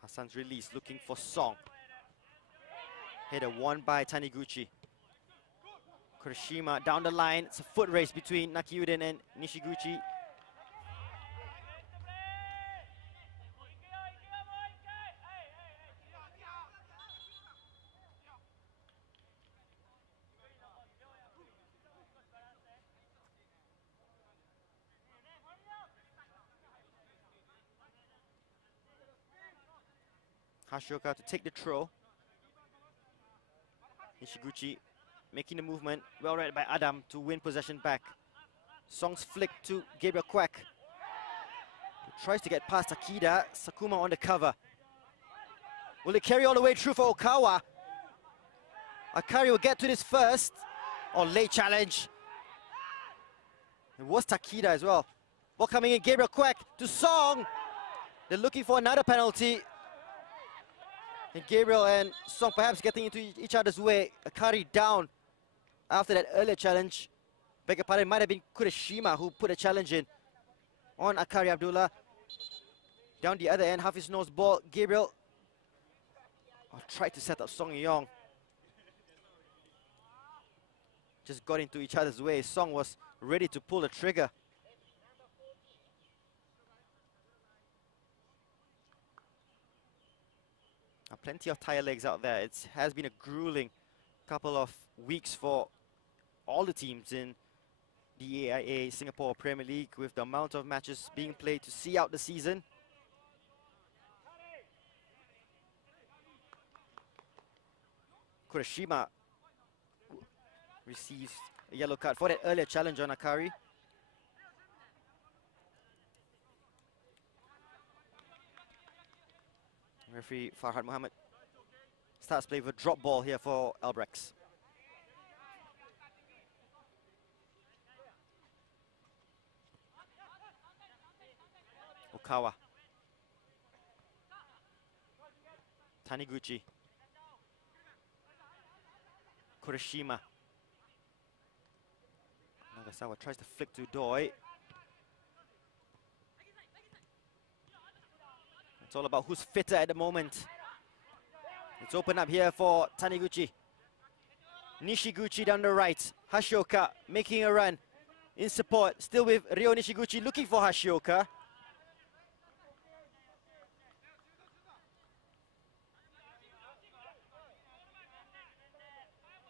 Hassan's release, looking for Song. Header won by Taniguchi. Kurashima down the line. It's a foot race between Nakiuden and Nishiguchi. Hashioka to take the throw. Nishiguchi making the movement. Well read by Adam to win possession back. Song's flick to Gabriel Kwek. He tries to get past Akida. Sakuma on the cover. Will it carry all the way through for Okawa? Akari will get to this first. Oh, late challenge. It was Takida as well. Ball coming in, Gabriel Kwek to Song. They're looking for another penalty. And Gabriel and Song perhaps getting into each other's way. Akari down after that earlier challenge. Beg your pardon, it might have been Kurashima who put a challenge in on Akari Abdullah. Down the other end, Hafiz Noor's ball. Gabriel tried to set up Song Yong. Just got into each other's way. Song was ready to pull the trigger. Plenty of tire legs out there. It has been a grueling couple of weeks for all the teams in the AIA Singapore Premier League, with the amount of matches being played to see out the season. Kurashima receives a yellow card for that earlier challenge on Akari. Referee Farhad Mohammed starts play with a drop ball here for Albirex. Okawa. Taniguchi. Kurashima. Nagasawa tries to flick to Doi. It's all about who's fitter at the moment. It's open up here for Taniguchi. Nishiguchi down the right. Hashioka making a run in support. Still with Ryo Nishiguchi looking for Hashioka.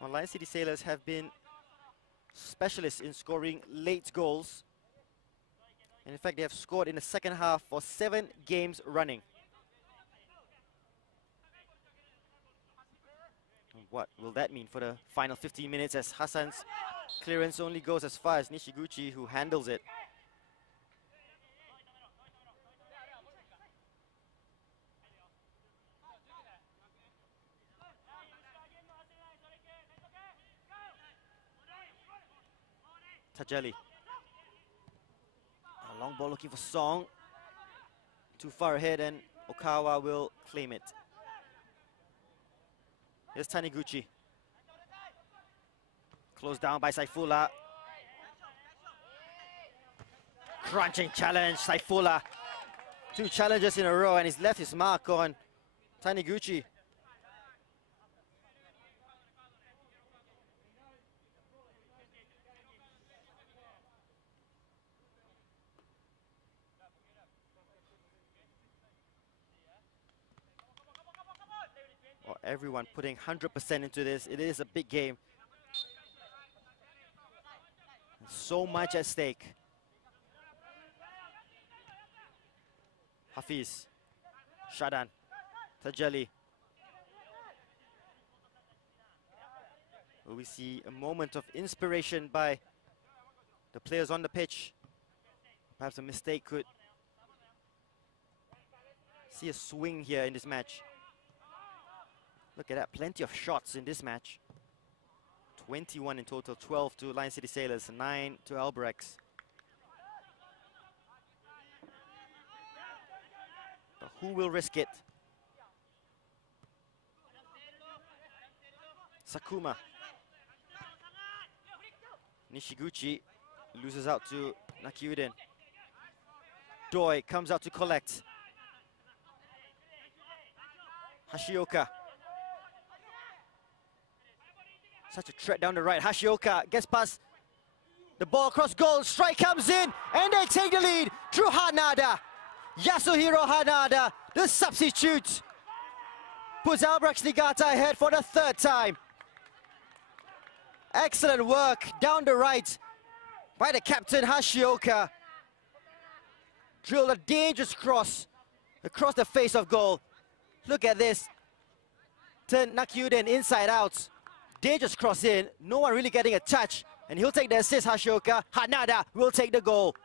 Well, Lion City Sailors have been specialists in scoring late goals. And in fact, they have scored in the second half for 7 games running. what will that mean for the final 15 minutes as Hassan's clearance only goes as far as Nishiguchi, who handles it. Tajali. A long ball looking for Song. Too far ahead and Okawa will claim it. Here's Taniguchi. Closed down by Saifullah. Crunching challenge, Saifullah. 2 challenges in a row and he's left his mark on Taniguchi. Well, everyone putting 100% into this. It is a big game. So much at stake. Hafiz, Shadan, Tajali. Will we see a moment of inspiration by the players on the pitch? Perhaps a mistake could see a swing here in this match. Look at that, plenty of shots in this match. 21 in total, 12 to Lion City Sailors, 9 to Albirex. But who will risk it? Sakuma. Nishiguchi loses out to Nakyuden. Doi comes out to collect. Hashioka. Such a threat down the right. Hashioka gets past the ball across goal. Strike comes in and they take the lead through Hanada. Yasuhiro Hanada, the substitute, puts Albirex Niigata ahead for the 3rd time. Excellent work down the right by the captain Hashioka. Drilled a dangerous cross across the face of goal. Look at this. Turn Nakyuden inside out. Dangerous cross in. No one really getting a touch. And he'll take the assist, Hashioka. Hanada will take the goal.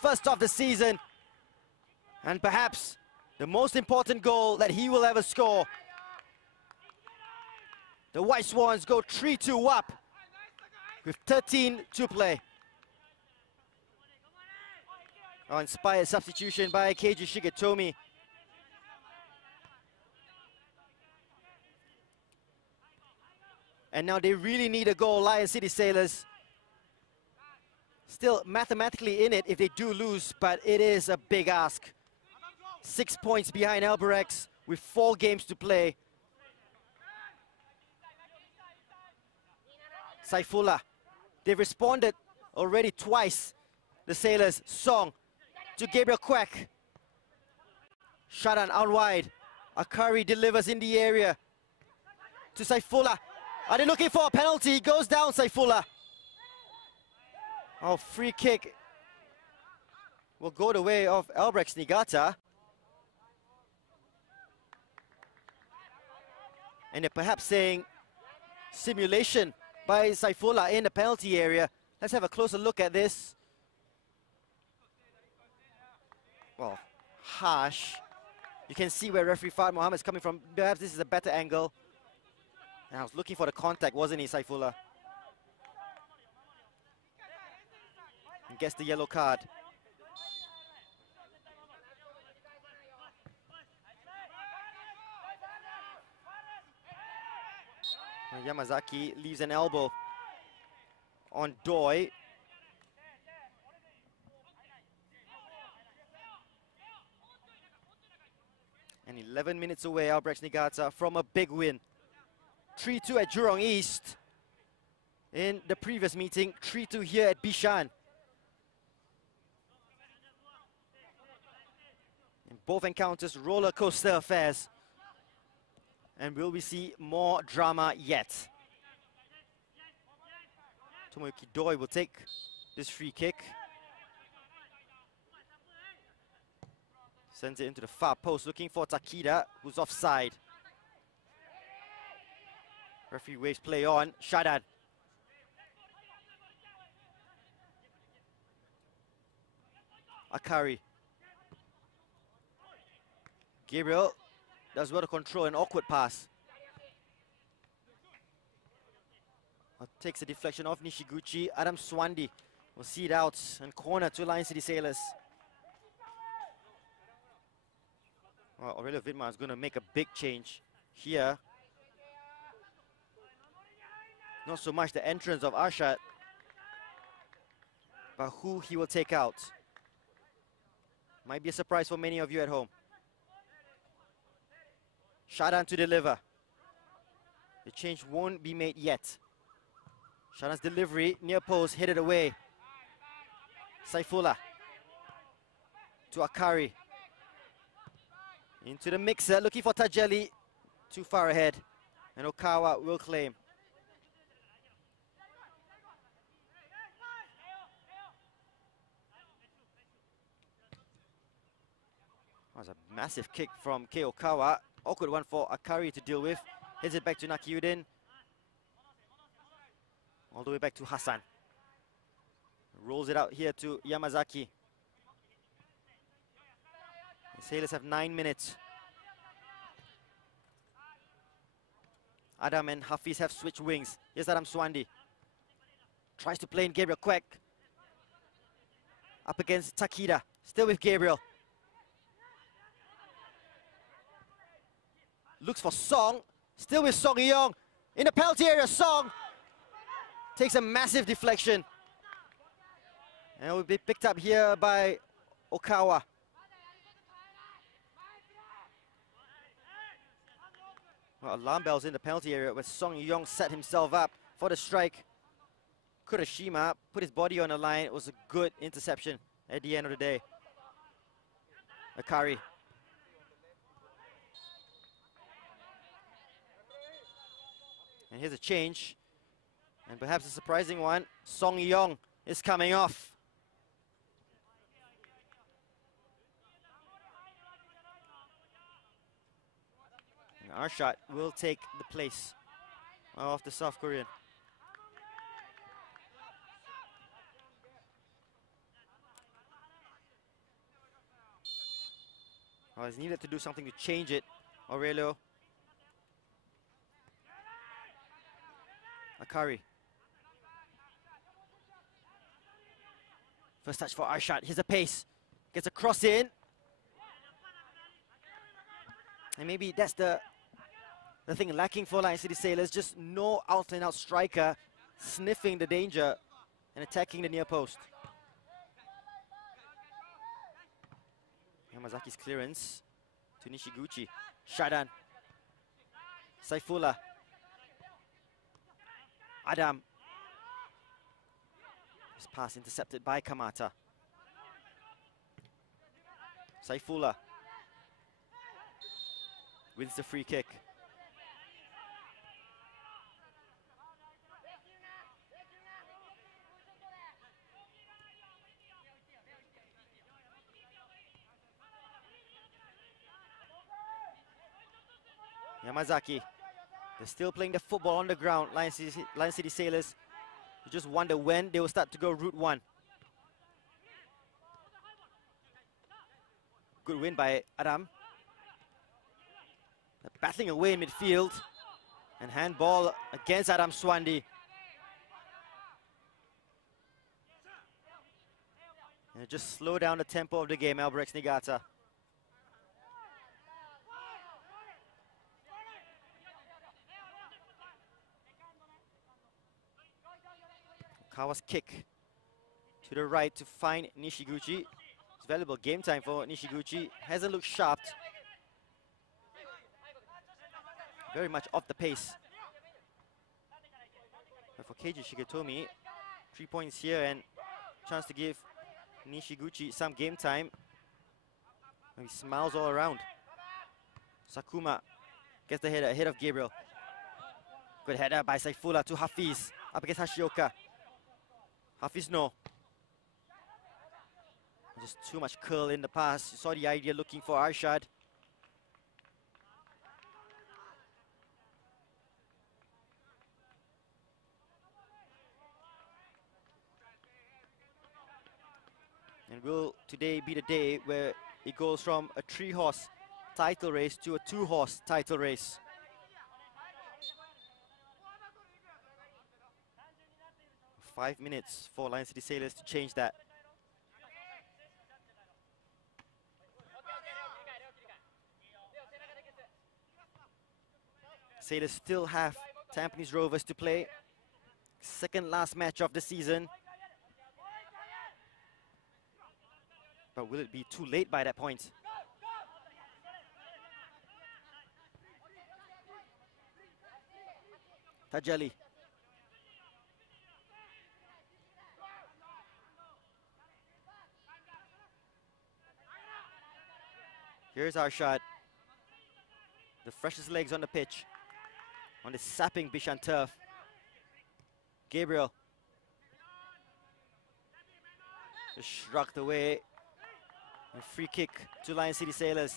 First of the season. And perhaps the most important goal that he will ever score. The White Swans go 3-2 up with 13 to play. Oh, inspired substitution by Keiji Shigetomi. And now they really need a goal, Lion City Sailors. Still mathematically in it if they do lose, but it is a big ask. 6 points behind Albirex with 4 games to play. Saifullah, they've responded already twice. The Sailors, Song to Gabriel Kwek. Shadan out wide. Akari delivers in the area to Saifullah. Are they looking for a penalty? Goes down, Saifullah. Oh, free kick will go the way of Albirex Niigata. And they're perhaps saying simulation by Saifullah in the penalty area. Let's have a closer look at this. Well, harsh. You can see where referee Fahd Mohammed is coming from. Perhaps this is a better angle. And I was looking for the contact, wasn't he, Saifullah? And gets the yellow card. And Yamazaki leaves an elbow on Doi. And 11 minutes away, Albirex Niigata from a big win. 3-2 at Jurong East. In the previous meeting, 3-2 here at Bishan. In both encounters, roller coaster affairs. And will we see more drama yet? Tomoyuki Doi will take this free kick. Sends it into the far post, looking for Takida, who's offside. Referee waves play on. Shadan. Akari. Gabriel does well to control an awkward pass. Takes a deflection off Nishiguchi. Adam Swandi will see it out and corner to Lion City Sailors. Well, Aurelio Vidmar is going to make a big change here. Not so much the entrance of Arshad, but who he will take out. Might be a surprise for many of you at home. Shadan to deliver. The change won't be made yet. Shadan's delivery, near post, hit it away. Saifullah to Akari. Into the mixer, looking for Tajeli. Too far ahead. And Okawa will claim. That was a massive kick from Kei Okawa. Awkward one for Akari to deal with. Hits it back to Nakiuddin. All the way back to Hassan. Rolls it out here to Yamazaki. The Sailors have 9 minutes. Adam and Hafiz have switched wings. Here's Adam Swandi. Tries to play in Gabriel Kwek. Up against Takida. Still with Gabriel. Looks for Song. Still with Song Yeong. In the penalty area, Song takes a massive deflection. And it will be picked up here by Okawa. Well, alarm bells in the penalty area where Song Yeong set himself up for the strike. Kurashima put his body on the line. It was a good interception at the end of the day. Akari. And here's a change. And perhaps a surprising one. Song Yeong is coming off. And Arshad will take the place of the South Korean. Well, he's needed to do something to change it. Aurelio. Akari. First touch for Arshad. Here's a pace. Gets a cross in. And maybe that's the thing lacking for Lion City Sailors. Just no out-and-out striker sniffing the danger and attacking the near post. Yamazaki's clearance to Nishiguchi. Shadan. Saifullah. Adam. This pass intercepted by Kamata. Saifullah wins the free kick. Yamazaki. They're still playing the football on the ground. Lion City Sailors. You just wonder when they will start to go route one. Good win by Adam. They're battling away in midfield. And handball against Adam Swandi. And just slow down the tempo of the game, Albirex Niigata. Kawa's kick to the right to find Nishiguchi. It's valuable game time for Nishiguchi. Hasn't looked sharp. Very much off the pace. But for Keiji Shigetomi, 3 points here and chance to give Nishiguchi some game time. Maybe smiles all around. Sakuma gets the header ahead of Gabriel. Good header by Saifullah to Hafiz. Up against Hashioka. Hafiz no. Just too much curl in the pass. You saw the idea looking for Arshad. And will today be the day where it goes from a 3-horse title race to a 2-horse title race? Five minutes for Lion City Sailors to change that. Sailors still have Tampines Rovers to play. Second last match of the season. But will it be too late by that point? Tajali. Here's our shot. The freshest legs on the pitch. On the sapping Bishan turf. Gabriel. Just shrugged away. A free kick to Lion City Sailors.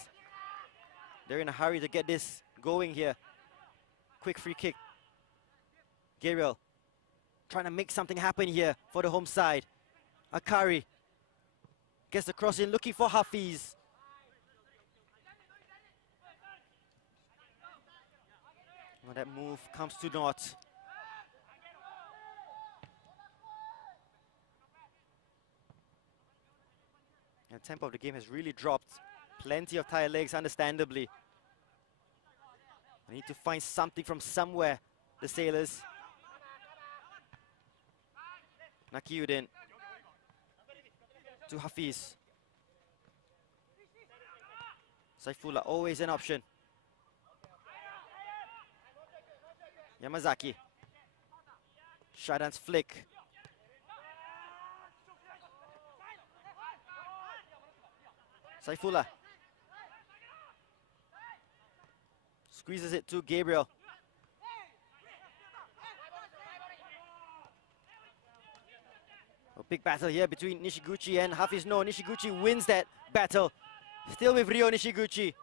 They're in a hurry to get this going here. Quick free kick. Gabriel trying to make something happen here for the home side. Akari gets the cross in, looking for Hafiz. Well, that move comes to naught. And the tempo of the game has really dropped. Plenty of tired legs, understandably. I need to find something from somewhere, the Sailors. Nakiuddin to Hafiz. Saifullah, always an option. Yamazaki. Shadan's flick. Saifullah. Squeezes it to Gabriel. A big battle here between Nishiguchi and Hafiz. No, Nishiguchi wins that battle. Still with Ryo Nishiguchi.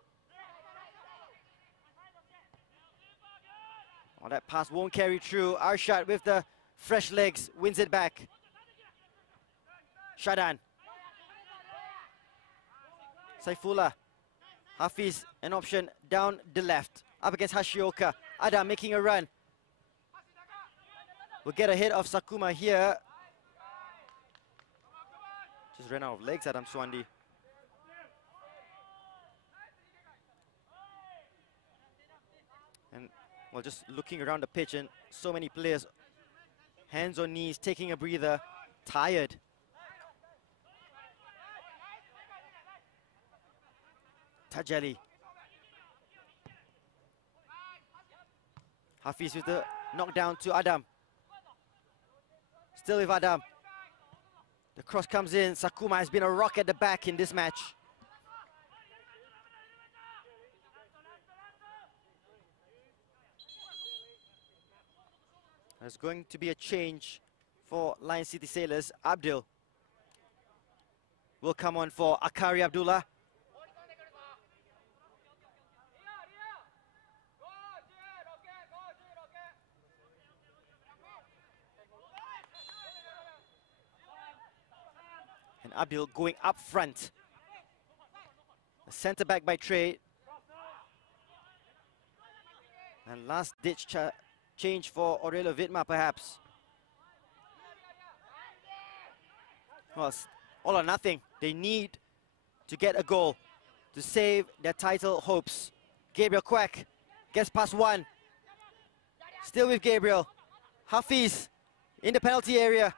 Oh, that pass won't carry through. Arshad with the fresh legs wins it back. Shadan. Saifullah. Hafiz, an option down the left. Up against Hashioka. Adam making a run. Will get ahead of Sakuma here. Just ran out of legs, Adam Swandi. And, well, just looking around the pitch and so many players, hands on knees, taking a breather, tired. Tajali. Hafiz with the knockdown to Adam. Still with Adam. The cross comes in. Sakuma has been a rock at the back in this match. There's going to be a change for Lion City Sailors. Abdul will come on for Akari Abdullah. And Abdul going up front. A centre back by trade. And last ditch change for Aurelio Vidma perhaps. Well, all or nothing. They need to get a goal to save their title hopes. Gabriel Quack gets past one. Still with Gabriel. Hafiz in the penalty area.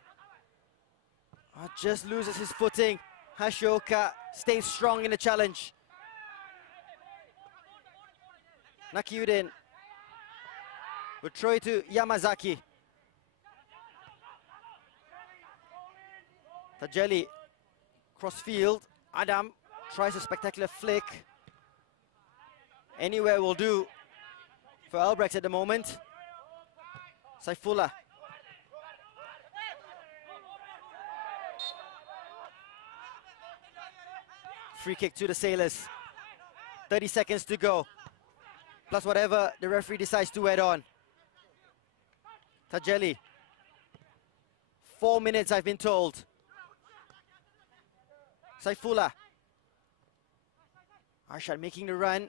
Just loses his footing. Hashioka stays strong in the challenge. Nakiuddin will throw it to Yamazaki. Tajeli, crossfield. Adam tries a spectacular flick. Anywhere will do for Albirex at the moment. Saifullah. Free kick to the Sailors. 30 seconds to go. Plus whatever the referee decides to add on. Tajeli. 4 minutes, I've been told. Saifullah. Arshad making the run.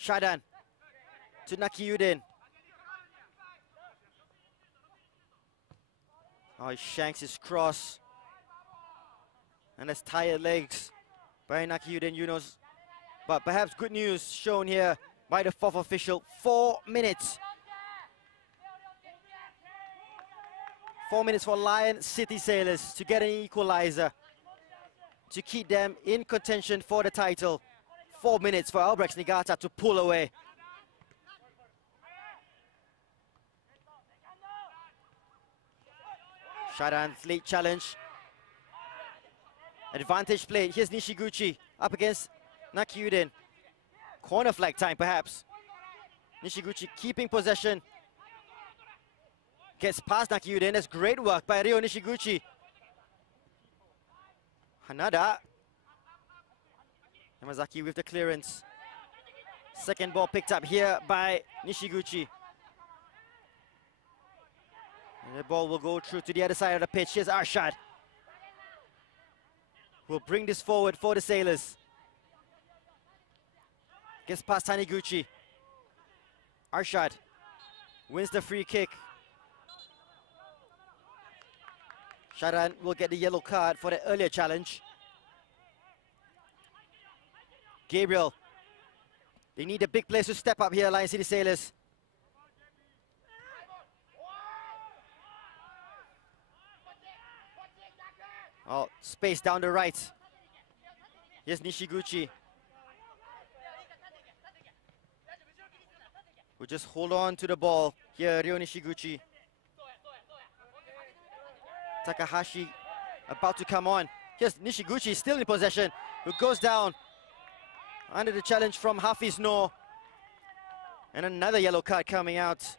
Shadan to Nakiuddin. Oh, he shanks his cross. And that's tired legs by Nakiuddin Yunus. But perhaps good news shown here by the fourth official. 4 minutes. 4 minutes for Lion City Sailors to get an equalizer, to keep them in contention for the title. 4 minutes for Albirex Niigata to pull away. Shadan's late challenge. Advantage play. Here's Nishiguchi up against Nakiuddin. Corner flag time, perhaps. Nishiguchi keeping possession. Gets past Nakiuddin. That's great work by Ryo Nishiguchi. Hanada. Yamazaki with the clearance. Second ball picked up here by Nishiguchi. And the ball will go through to the other side of the pitch. Here's Arshad. Will bring this forward for the Sailors. Gets past Taniguchi. Arshad wins the free kick. Shadan will get the yellow card for the earlier challenge. Gabriel. They need a big place to step up here, Lion City Sailors. Oh, space down the right. Here's Nishiguchi. We'll just hold on to the ball. Here, Ryo Nishiguchi. Takahashi about to come on. Here's Nishiguchi still in possession, who goes down under the challenge from Hafiz Noor. And another yellow card coming out.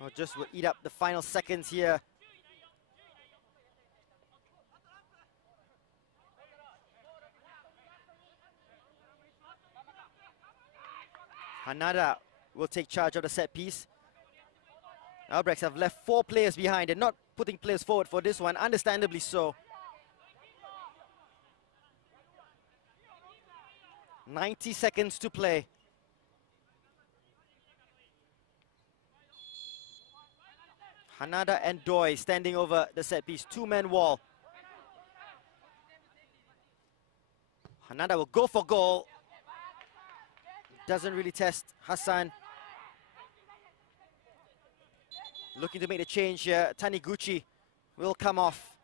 Well, just will eat up the final seconds here. Hanada will take charge of the set piece. Albirex have left 4 players behind. They're not putting players forward for this one, understandably so. 90 seconds to play. Hanada and Doi standing over the set piece, 2-man wall. Hanada will go for goal. Doesn't really test Hassan. Looking to make the change here. Taniguchi will come off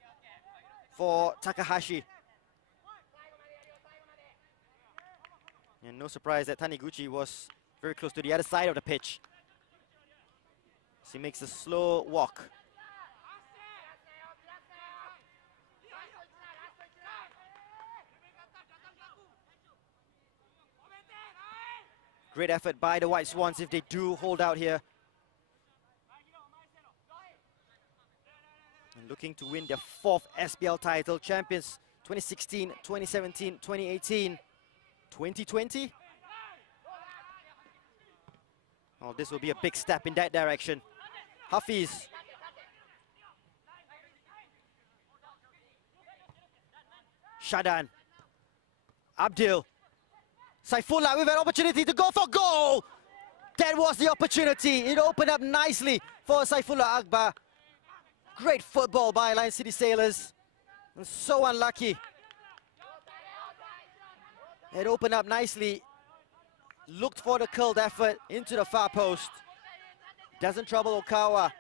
for Takahashi. And no surprise that Taniguchi was very close to the other side of the pitch. So he makes a slow walk. Great effort by the White Swans if they do hold out here. And looking to win their 4th SPL title. Champions 2016, 2017, 2018, 2020. Oh, this will be a big step in that direction. Hafiz. Shadan. Abdul. Saifullah with an opportunity to go for goal. That was the opportunity. It opened up nicely for Saifullah Akbar. Great football by Lion City Sailors. And so unlucky. It opened up nicely. Looked for the curled effort into the far post. Doesn't trouble Okawa.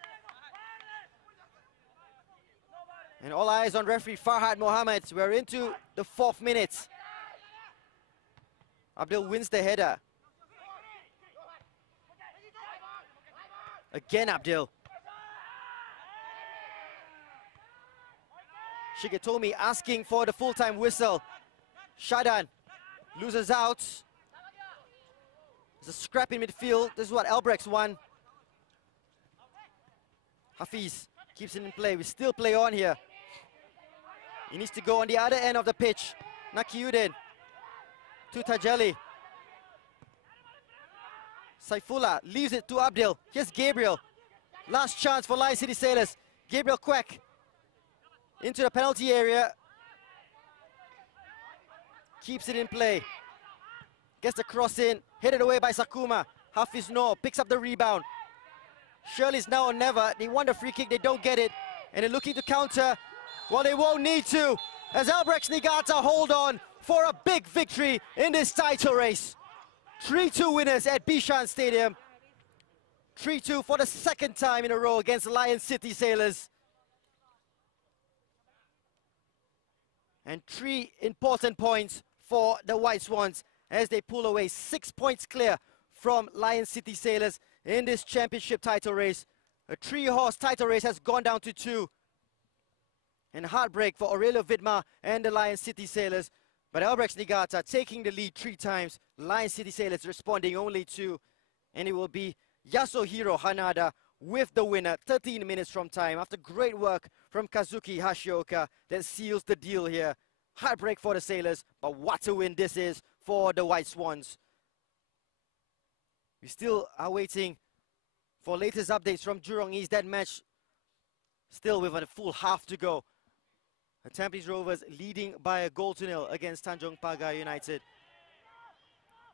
And all eyes on referee Farhad Mohammed. We're into the 4th minute. Abdul wins the header. Again Abdul. Shigetomi asking for the full-time whistle. Shadan loses out. There's a scrap in midfield. This is what Albirex won. Hafiz keeps it in play. We still play on here. He needs to go on the other end of the pitch. Nakiuddin to Tajeli. Saifullah leaves it to Abdil. Here's Gabriel. Last chance for Lion City Sailors. Gabriel Kwek into the penalty area. Keeps it in play. Gets the cross in. Headed away by Sakuma. Hafiz Noor picks up the rebound. Shirley's now or never. They want a free kick. They don't get it. And they're looking to counter. Well, they won't need to. As Albirex Niigata hold on for a big victory in this title race. 3-2 winners at Bishan Stadium. 3-2 for the second time in a row against Lion City Sailors. And 3 important points for the White Swans as they pull away 6 points clear from Lion City Sailors in this championship title race. A 3-horse title race has gone down to 2. And heartbreak for Aurelio Vidmar and the Lion City Sailors. But Albirex Niigata taking the lead 3 times. Lion City Sailors responding only 2. And it will be Yasuhiro Hanada with the winner 13 minutes from time after great work from Kazuki Hashioka that seals the deal here. Heartbreak for the Sailors, but what a win this is for the White Swans. We still are waiting for latest updates from Jurong East. That match still with a full half to go. The Tampines Rovers leading by a goal to 0 against Tanjong Pagar United.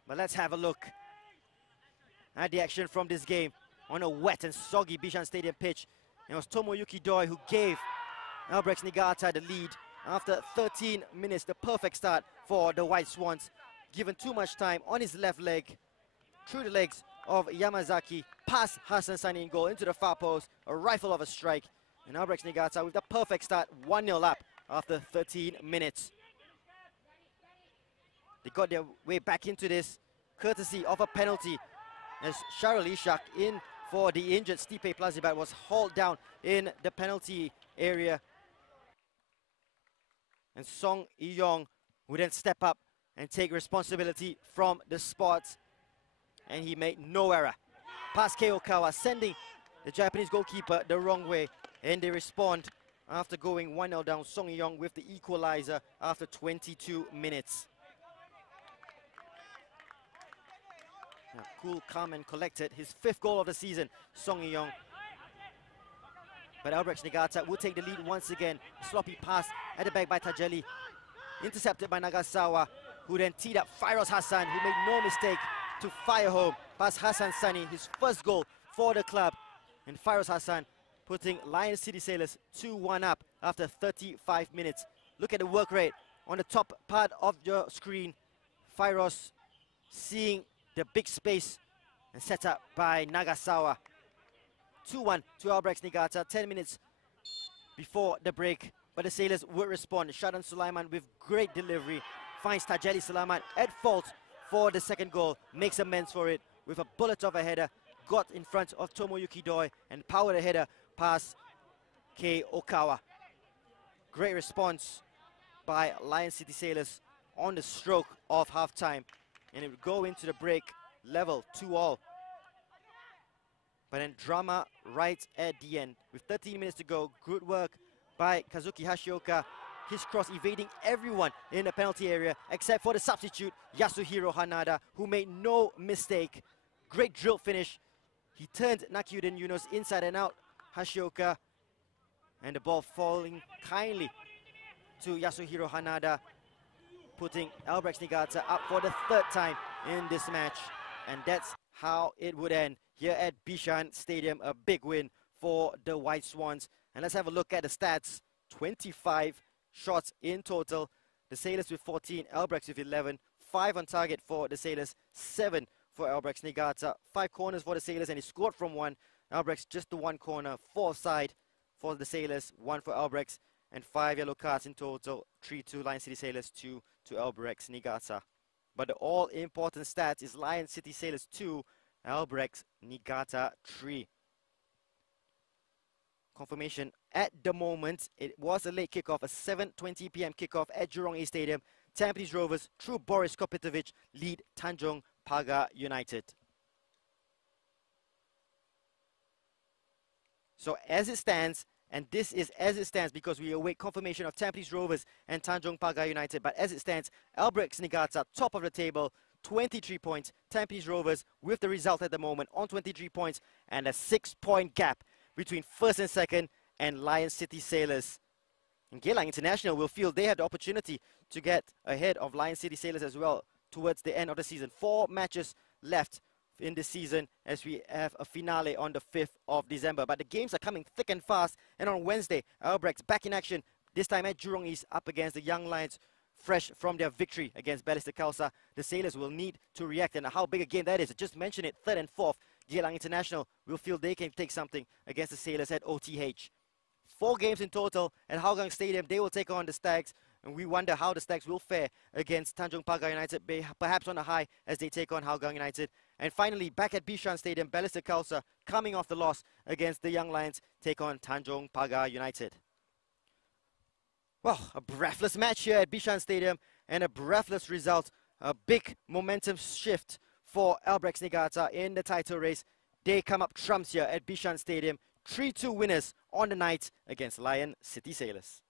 But let's have a look at the action from this game on a wet and soggy Bishan Stadium pitch. It was Tomoyuki Doi who gave Albirex Niigata the lead after 13 minutes, the perfect start for the White Swans. Given too much time on his left leg, through the legs of Yamazaki, past Hassan Sani in goal into the far post, a rifle of a strike. And Albirex Niigata with the perfect start, 1-0 up after 13 minutes. They got their way back into this, courtesy of a penalty, as Sharul Ishak in for the injured Stipe Plazibat was hauled down in the penalty area. And Song Iyong would then step up and take responsibility from the spot. And he made no error. Past Keokawa, sending the Japanese goalkeeper the wrong way. And they respond after going 1-0 down. Song Iyong with the equalizer after 22 minutes. Now, cool, calm and collected. His 5th goal of the season, Song Iyong. But Albirex Niigata will take the lead once again. Sloppy pass at the back by Tajeli. Intercepted by Nagasawa, who then teed up Fairoz Hassan, who made no mistake to fire home past Hassan Sani, his 1st goal for the club. And Fairoz Hassan putting Lion City Sailors 2-1 up after 35 minutes. Look at the work rate on the top part of your screen. Fairoz seeing the big space and set up by Nagasawa. 2-1 to Albirex Niigata, 10 minutes before the break. But the Sailors would respond. Shadan Sulaiman with great delivery finds Tajeli Salamat at fault for the 2nd goal. Makes amends for it with a bullet of a header. Got in front of Tomoyuki Doi and powered a header past Kei Okawa. Great response by Lion City Sailors on the stroke of half-time. And it would go into the break level 2-2. But then drama right at the end. With 13 minutes to go, good work by Kazuki Hashioka. His cross evading everyone in the penalty area except for the substitute, Yasuhiro Hanada, who made no mistake. Great drill finish. He turned Nakyuden Yunus inside and out. Hashioka, and the ball falling kindly to Yasuhiro Hanada, putting Albirex Niigata up for the 3rd time in this match. And that's how it would end here at Bishan Stadium. A big win for the White Swans. And let's have a look at the stats. 25 shots in total. The Sailors with 14, Albirex with 11. 5 on target for the Sailors, 7 for Albirex Niigata. 5 corners for the Sailors, and he scored from 1. Albirex just the 1 corner, 4 side for the Sailors, 1 for Albirex, and 5 yellow cards in total. 3 to Lion City Sailors, 2 to Albirex Niigata. But the all-important stats is Lion City Sailors 2, Albirex Niigata 3. Confirmation at the moment, it was a late kickoff, a 7:20 p.m. kickoff at Jurong East Stadium. Tampines Rovers, through Boris Kopitovic, lead Tanjong Pagar United. So as it stands, and this is as it stands because we await confirmation of Tampines Rovers and Tanjong Pagar United, but as it stands, Albirex Niigata top of the table, 23 points. Tampines Rovers with the result at the moment on 23 points and a 6-point gap between first and second and Lion City Sailors. And Geylang International will feel they have the opportunity to get ahead of Lion City Sailors as well towards the end of the season. 4 matches left in this season as we have a finale on the 5th of December. But the games are coming thick and fast, and on Wednesday, Albirex back in action, this time at Jurong East up against the Young Lions, fresh from their victory against Balestier Khalsa. The Sailors will need to react, and how big a game that is. I just mentioned it, 3rd and 4th. Geylang International will feel they can take something against the Sailors at OTH. 4 games in total at Hougang Stadium. They will take on the Stags, and we wonder how the Stags will fare against Tanjong Pagar United, perhaps on a high as they take on Hougang United. And finally, back at Bishan Stadium, Balestier Khalsa, coming off the loss against the Young Lions, take on Tanjong Pagar United. Well, a breathless match here at Bishan Stadium and a breathless result. A big momentum shift for Albirex Niigata in the title race. They come up trumps here at Bishan Stadium. 3-2 winners on the night against Lion City Sailors.